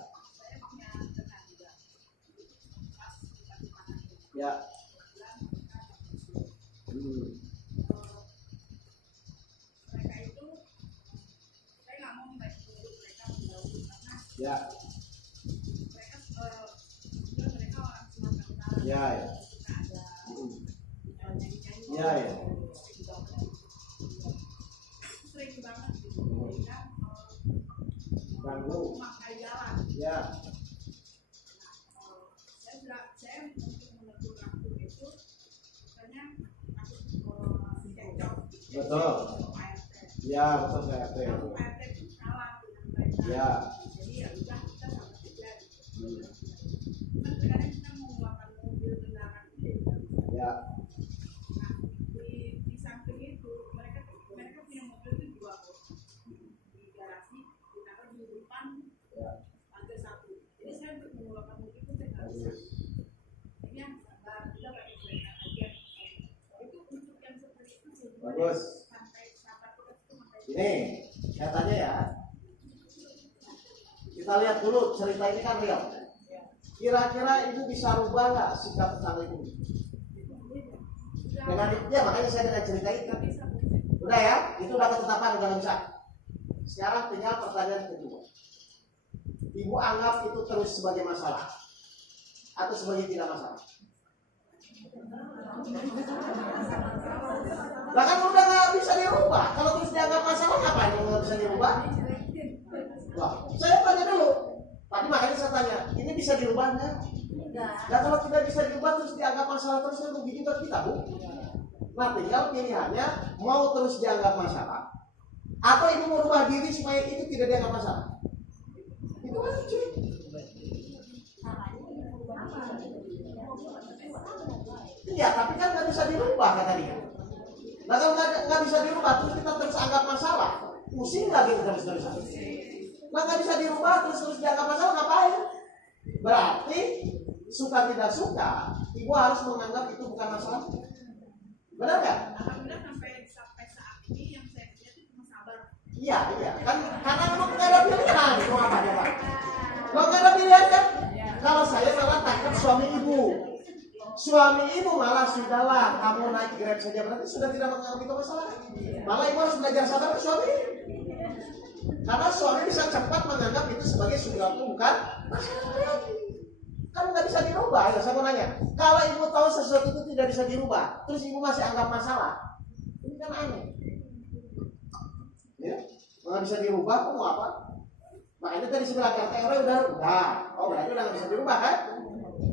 Ya. Ya. Ya, ya. Ya, ya. Ganggu. Ya. Betul. Ya, betul saya tahu. Ya. Ya. Di samping itu mereka punya mobil itu dua di garasi ditaruh di depan lantai 1. Jadi saya untuk mengeluarkan mobil itu saya harus ini yang sabar tidak pakai kereta aja. Itu untuk yang seperti itu Bagus. sampai sabar itu Ini saya tanya ya. Kita lihat dulu cerita ini kan real. Kira-kira ibu bisa rubah nggak sikap tetangga ibu? Dengan ya makanya saya dengan cerita itu. Udah ya, itu udah ketetapan udah bisa. Sekarang tinggal pertanyaan kedua. Ibu anggap itu terus sebagai masalah atau sebagai tidak masalah? Lah kan udah nggak bisa dirubah. Kalau terus dianggap masalah ngapain nggak bisa dirubah? Wah, saya tanya dulu. Tadi makanya saya tanya, ini bisa dirubah nggak? Nah kalau tidak bisa dirubah terus dianggap masalah terus kan rugi juga kita Bu. Nah tinggal pilihannya mau terus dianggap masalah atau ibu merubah diri supaya itu tidak dianggap masalah. Itu aja cuy. Iya tapi kan nggak bisa dirubah kata dia. Nah kalau nggak bisa dirubah terus kita terus anggap masalah, pusing lagi terus-terusan. Nah nggak bisa dirubah terus dianggap masalah ngapain? Berarti suka tidak suka, ibu harus menganggap itu bukan masalah. Benar nggak? alhamdulillah sampai saat ini yang saya lihat itu cuma sabar. Iya, kan karena memang nggak ada pilihan, itu apa ya Pak? Kalau nggak ada pilihan kan? Kalau saya malah tangkap suami ibu malah sudahlah, kamu naik Grab saja berarti sudah tidak menganggap itu masalah. Malah ibu harus belajar sabar ke suami. Karena suami bisa cepat menganggap itu sebagai sesuatu bukan masalah. Kan nggak bisa dirubah. Ya, saya mau nanya, kalau ibu tahu sesuatu itu tidak bisa dirubah, terus ibu masih anggap masalah, ini kan aneh. Ya, nggak bisa dirubah, kok mau apa? Makanya tadi sebelah RT udah, oh berarti udah nggak bisa dirubah kan?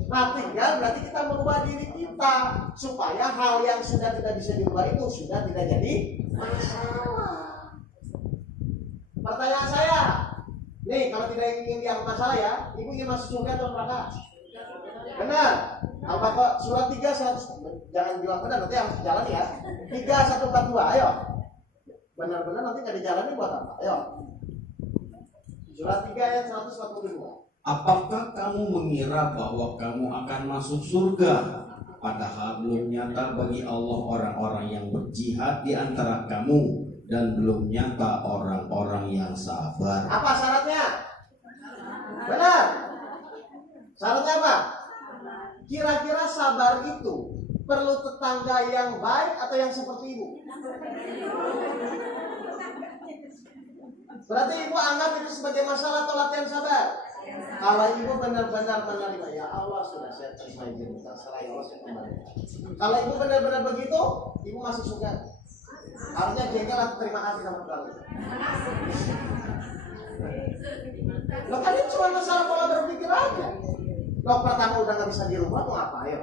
Nah tinggal berarti kita merubah diri kita supaya hal yang sudah tidak bisa dirubah itu sudah tidak jadi masalah. Pertanyaan saya, nih kalau tidak ingin dianggap masalah ya, ibu ingin masuk surga atau neraka? Benar. Al-Baqarah surat 3 jangan bilang benar nanti harus dijalani ya. 3142, ayo. Benar-benar nanti nggak dijalani buat apa? Ayo. Surat 3 ayat 142. Apakah kamu mengira bahwa kamu akan masuk surga, padahal belum nyata bagi Allah orang-orang yang berjihad di antara kamu, dan belum nyata orang-orang yang sabar? Apa syaratnya? Benar. Syaratnya apa? Kira-kira sabar itu Perlu tetangga yang baik atau yang seperti ibu? Berarti ibu anggap itu sebagai masalah atau latihan sabar? Kalau ibu benar-benar menerima, ya Allah sudah saya terima izin, terserah ya Allah saya kembali. Kalau ibu benar-benar begitu, ibu masih suka. Harusnya jengkel atau terima kasih sama kamu. Loh kan ini cuma masalah pola berpikir aja. Loh pertama udah nggak bisa dirubah, mau apa ya?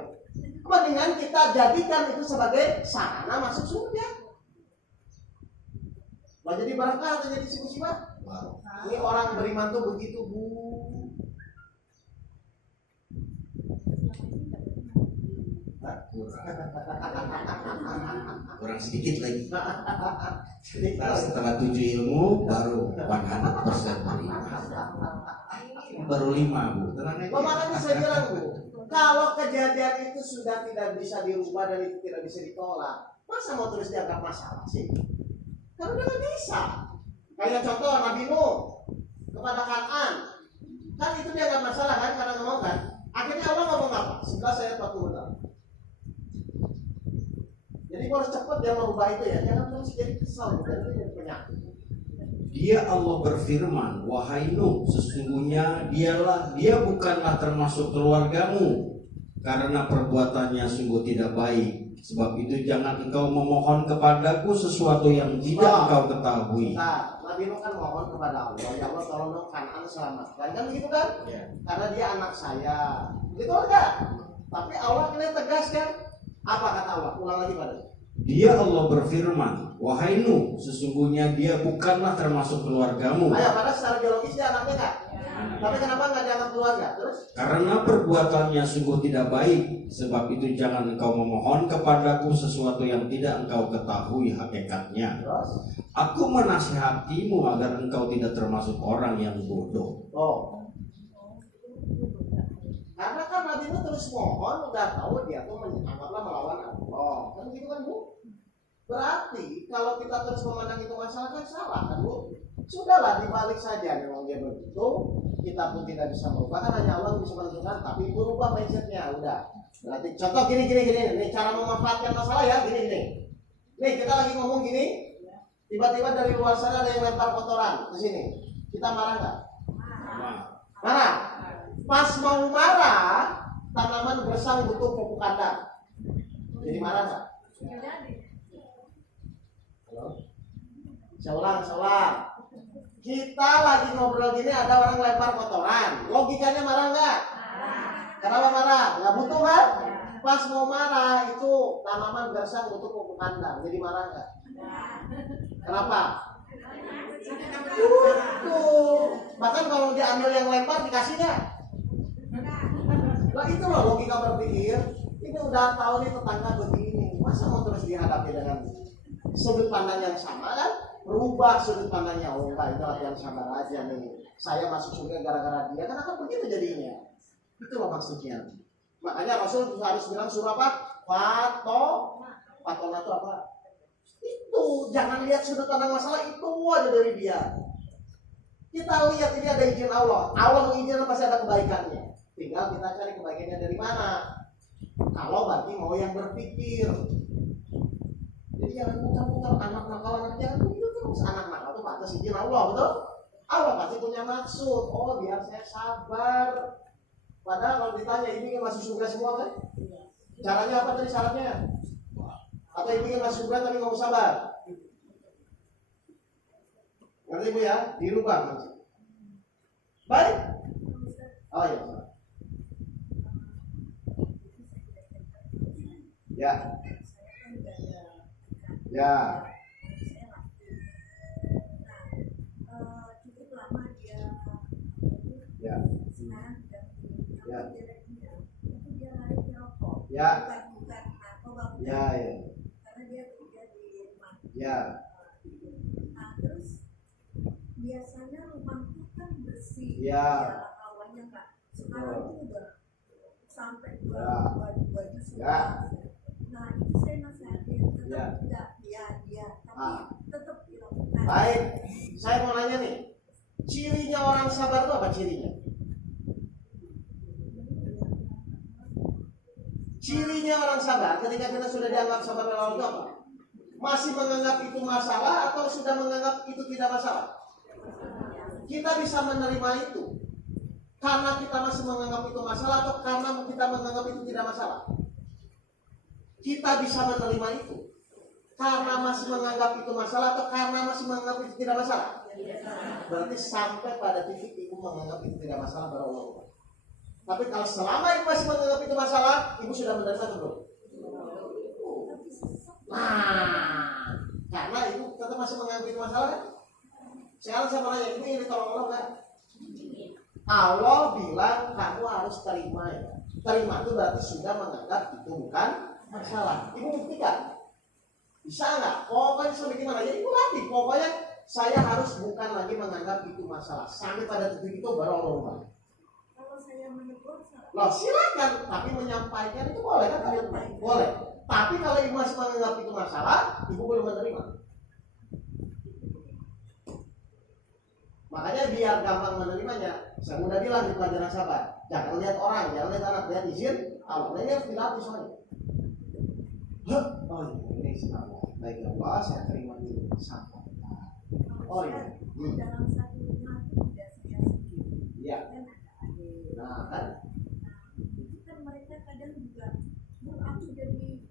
Mendingan kita jadikan itu sebagai sarana masuk surga. Mau jadi barangkali atau jadi sibuk-sibuk? Ini orang beriman tuh begitu, Bu. Kurang sedikit lagi. Nah, setelah 7 ilmu baru 100% beriman. Baru 5, Bu. Tenang aja. Makanya saya bilang, Bu, kalau kejadian itu sudah tidak bisa dirubah dan itu tidak bisa ditolak, masa mau terus dianggap masalah sih? Karena udah nggak bisa. Kayak contoh Nabi Nuh kepada Kan'an, kan itu dianggap masalah kan karena nggak mau kan? Akhirnya Allah ngomong apa? 11 ayat 46. Jadi harus cepat dia merubah itu ya, jangan terus jadi kesal, bukan itu jadi penyakit. Dia Allah berfirman, wahai Nuh, sesungguhnya dia bukanlah termasuk keluargamu, karena perbuatannya sungguh tidak baik. Sebab itu jangan engkau memohon kepadaku sesuatu yang tidak engkau ketahui. Nah, Nabi Nuh kan mohon kepada Allah, ya Allah tolong dong Kan'an selamatkan, kan begitu kan? Ya. Karena dia anak saya, begitu enggak? Tapi Allah ini tegas kan? Apa kata Allah? Ulang lagi pada. Dia Allah berfirman, wahai Nuh, sesungguhnya dia bukanlah termasuk keluargamu. Ayo, padahal secara biologis dia anaknya kan? Tapi kenapa nggak dianggap keluarga? Terus? Karena perbuatannya sungguh tidak baik. Sebab itu jangan engkau memohon kepadaku sesuatu yang tidak engkau ketahui hakikatnya. Terus? Aku menasihatimu agar engkau tidak termasuk orang yang bodoh. Oh. Karena kan Nabi itu terus mohon, udah tahu dia tuh anggaplah melawan Allah. Kan gitu kan, Bu? Berarti kalau kita terus memandang itu masalah kan salah kan, Bu? Sudahlah dibalik saja memang dia begitu, kita pun tidak bisa merubah, kan hanya Allah bisa menentukan, tapi berubah mindsetnya udah. Berarti contoh gini, ini cara memanfaatkan masalah ya, gini. Nih kita lagi ngomong gini, tiba-tiba dari luar sana ada yang lempar kotoran ke sini, kita marah nggak? Marah. Pas mau marah, tanaman gersang butuh pupuk kandang. Jadi marah nggak? Halo? Saya ulang. Kita lagi ngobrol gini ada orang lempar kotoran. Logikanya marah nggak? Kenapa marah? Nggak butuh kan? Pas mau marah itu tanaman gersang butuh pupuk kandang. Jadi marah nggak? Kenapa? Butuh. Bahkan kalau diambil yang lempar dikasih nggak? Nah itu loh logika berpikir. Ini udah tahu nih tetangga begini, masa mau terus dihadapi dengan sudut pandang yang sama kan? Berubah sudut pandangnya. Oh enggak, itu latihan sabar aja nih. Saya masuk surga gara-gara dia, kan akan begitu jadinya. Itu loh maksudnya. Makanya Rasul harus bilang surah apa? Fatona itu apa? Itu jangan lihat sudut pandang masalah itu aja dari dia. Kita lihat ini ada izin Allah. Allah mengizinkan pasti ada kebaikannya. Tinggal kita cari kebaikannya dari mana. Kalau berarti mau yang berpikir. Jadi jangan putar-putar anak nakal jangan begitu terus. Anak nakal itu pantas izin Allah, betul? Allah pasti punya maksud. Oh biar saya sabar. Padahal kalau ditanya ini kan masuk surga semua kan? Caranya apa tadi syaratnya? Atau ibu ingin masuk surga tapi nggak mau sabar? Ngerti Bu ya? Dirubah maksud. Baik? Oh iya. Ya. Cukup lama dia Ya. sekarang Ya. itu dia lari ke rokok. Ya. Bukan narkoba. Ya. Karena dia kerja di rumah. Ya. Nah, terus biasanya rumah itu kan bersih. Ya. Awalnya Kak. Sekarang itu udah sampai Ya. baju semua. Ya. Nah, itu saya nasihatin tetap Ya. dia tapi tetap dilakukan. Baik, saya mau nanya nih, cirinya orang sabar itu apa cirinya? Cirinya orang sabar ketika kita sudah dianggap sabar oleh Allah itu apa? Masih menganggap itu masalah atau sudah menganggap itu tidak masalah? Kita bisa menerima itu karena kita masih menganggap itu masalah atau karena kita menganggap itu tidak masalah? Kita bisa menerima itu karena masih menganggap itu masalah atau karena masih menganggap itu tidak masalah? Berarti sampai pada titik ibu menganggap itu tidak masalah baru Allah. Tapi kalau selama ibu masih menganggap itu masalah, ibu sudah menerima atau belum? Nah, karena ibu tetap masih menganggap itu masalah kan? Sekarang saya mau nanya, ibu ingin ditolong Allah kan? Allah bilang kamu harus terima ya. Terima itu berarti sudah menganggap itu bukan masalah. Ibu buktikan. Bisa nggak? Pokoknya sampai gimana? Ya ibu lagi. Pokoknya saya harus bukan lagi menganggap itu masalah. Sampai pada titik itu baru Allah ubah. Kalau saya menegur, Loh silakan, tapi menyampaikan itu boleh kan? Boleh. Tapi kalau ibu masih menganggap itu masalah, ibu belum menerima. Makanya biar gampang menerimanya, saya udah bilang di pelajaran sabar, jangan lihat orang, jangan lihat anak, lihat izin Allah. Ini harus dilatih soalnya. Oh ini sabar. Baik Allah, saya terima dulu sabar. Oh iya. dalam satu rumah itu tidak saya sendiri. Iya. Dan ada adik. Nah kan. Itu kan mereka kadang juga, aku jadi ini.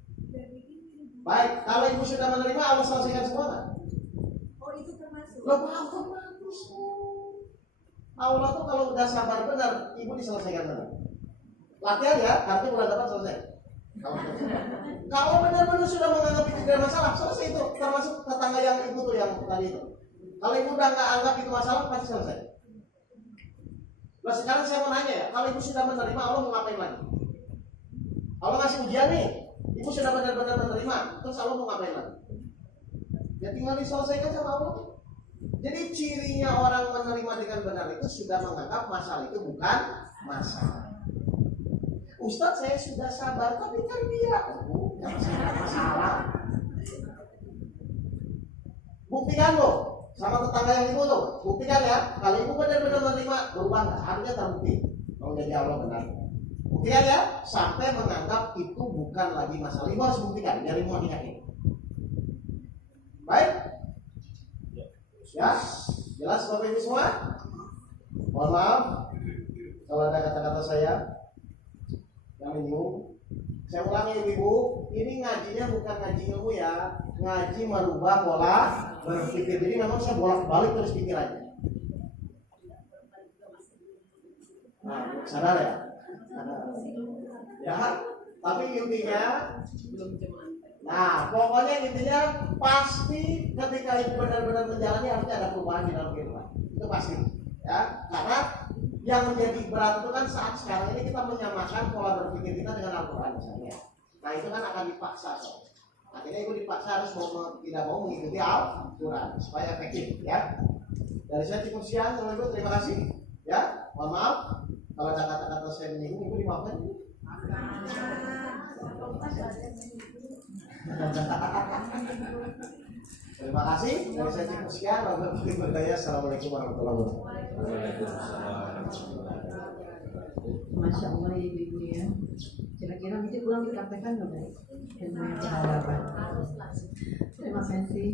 Baik, kalau ibu sudah menerima, Allah selesaikan semua kan? Oh itu termasuk. Loh, bagus. Allah tuh kalau udah sabar benar, ibu diselesaikan benar. Latihan ya, nanti bulan depan selesai. Kalau benar-benar sudah menganggap itu tidak masalah, selesai itu. Termasuk tetangga yang ibu tuh yang tadi itu. Kalau ibu udah nggak anggap itu masalah, pasti selesai. Nah sekarang saya mau nanya ya, kalau ibu sudah menerima, Allah mau ngapain lagi? Allah ngasih ujian nih, ibu sudah benar-benar menerima, terus Allah mau ngapain lagi? Ya tinggal diselesaikan sama Allah. Jadi cirinya orang menerima dengan benar itu sudah menganggap masalah itu bukan masalah. Ustadz saya sudah sabar, tapi kan dia yang masalah. Buktikan loh sama tetangga yang ibu tuh, buktikan ya. Kalau ibu benar-benar menerima, berubah nggak? Artinya terbukti. Kalau jadi Allah benar. Buktikan ya, sampai menganggap itu bukan lagi masalah. Ibu harus buktikan, biar ibu makin yakin. Baik? Ya, jelas Bapak Ibu semua? Mohon maaf kalau ada kata-kata saya yang menyinggung. Saya ulangi Ibu, ini ngajinya bukan ngaji ilmu ya, ngaji merubah pola berpikir. Jadi memang saya bolak-balik terus pikirannya. Nah, sadar ya? Ya, tapi intinya nah, pokoknya intinya pasti ketika ibu benar-benar menjalani harusnya ada perubahan di dalam kehidupan. Itu pasti, ya. Karena yang menjadi berat itu kan saat sekarang ini kita menyamakan pola berpikir kita dengan Al-Quran misalnya. Nah itu kan akan dipaksa, so. Akhirnya ibu dipaksa harus tidak mau mengikuti Al-Quran supaya efektif, ya. Dari saya cukup sekian, Ibu. Terima kasih, ya. Mohon maaf kalau ada kata-kata saya menyinggung, Ibu dimaafkan. Terima kasih. Dari saya cukup sekian. Wabillahi berdaya. Assalamualaikum warahmatullahi wabarakatuh. Masya Allah ibu ya. Kira-kira nanti pulang dikatakan nggak baik? Terima kasih.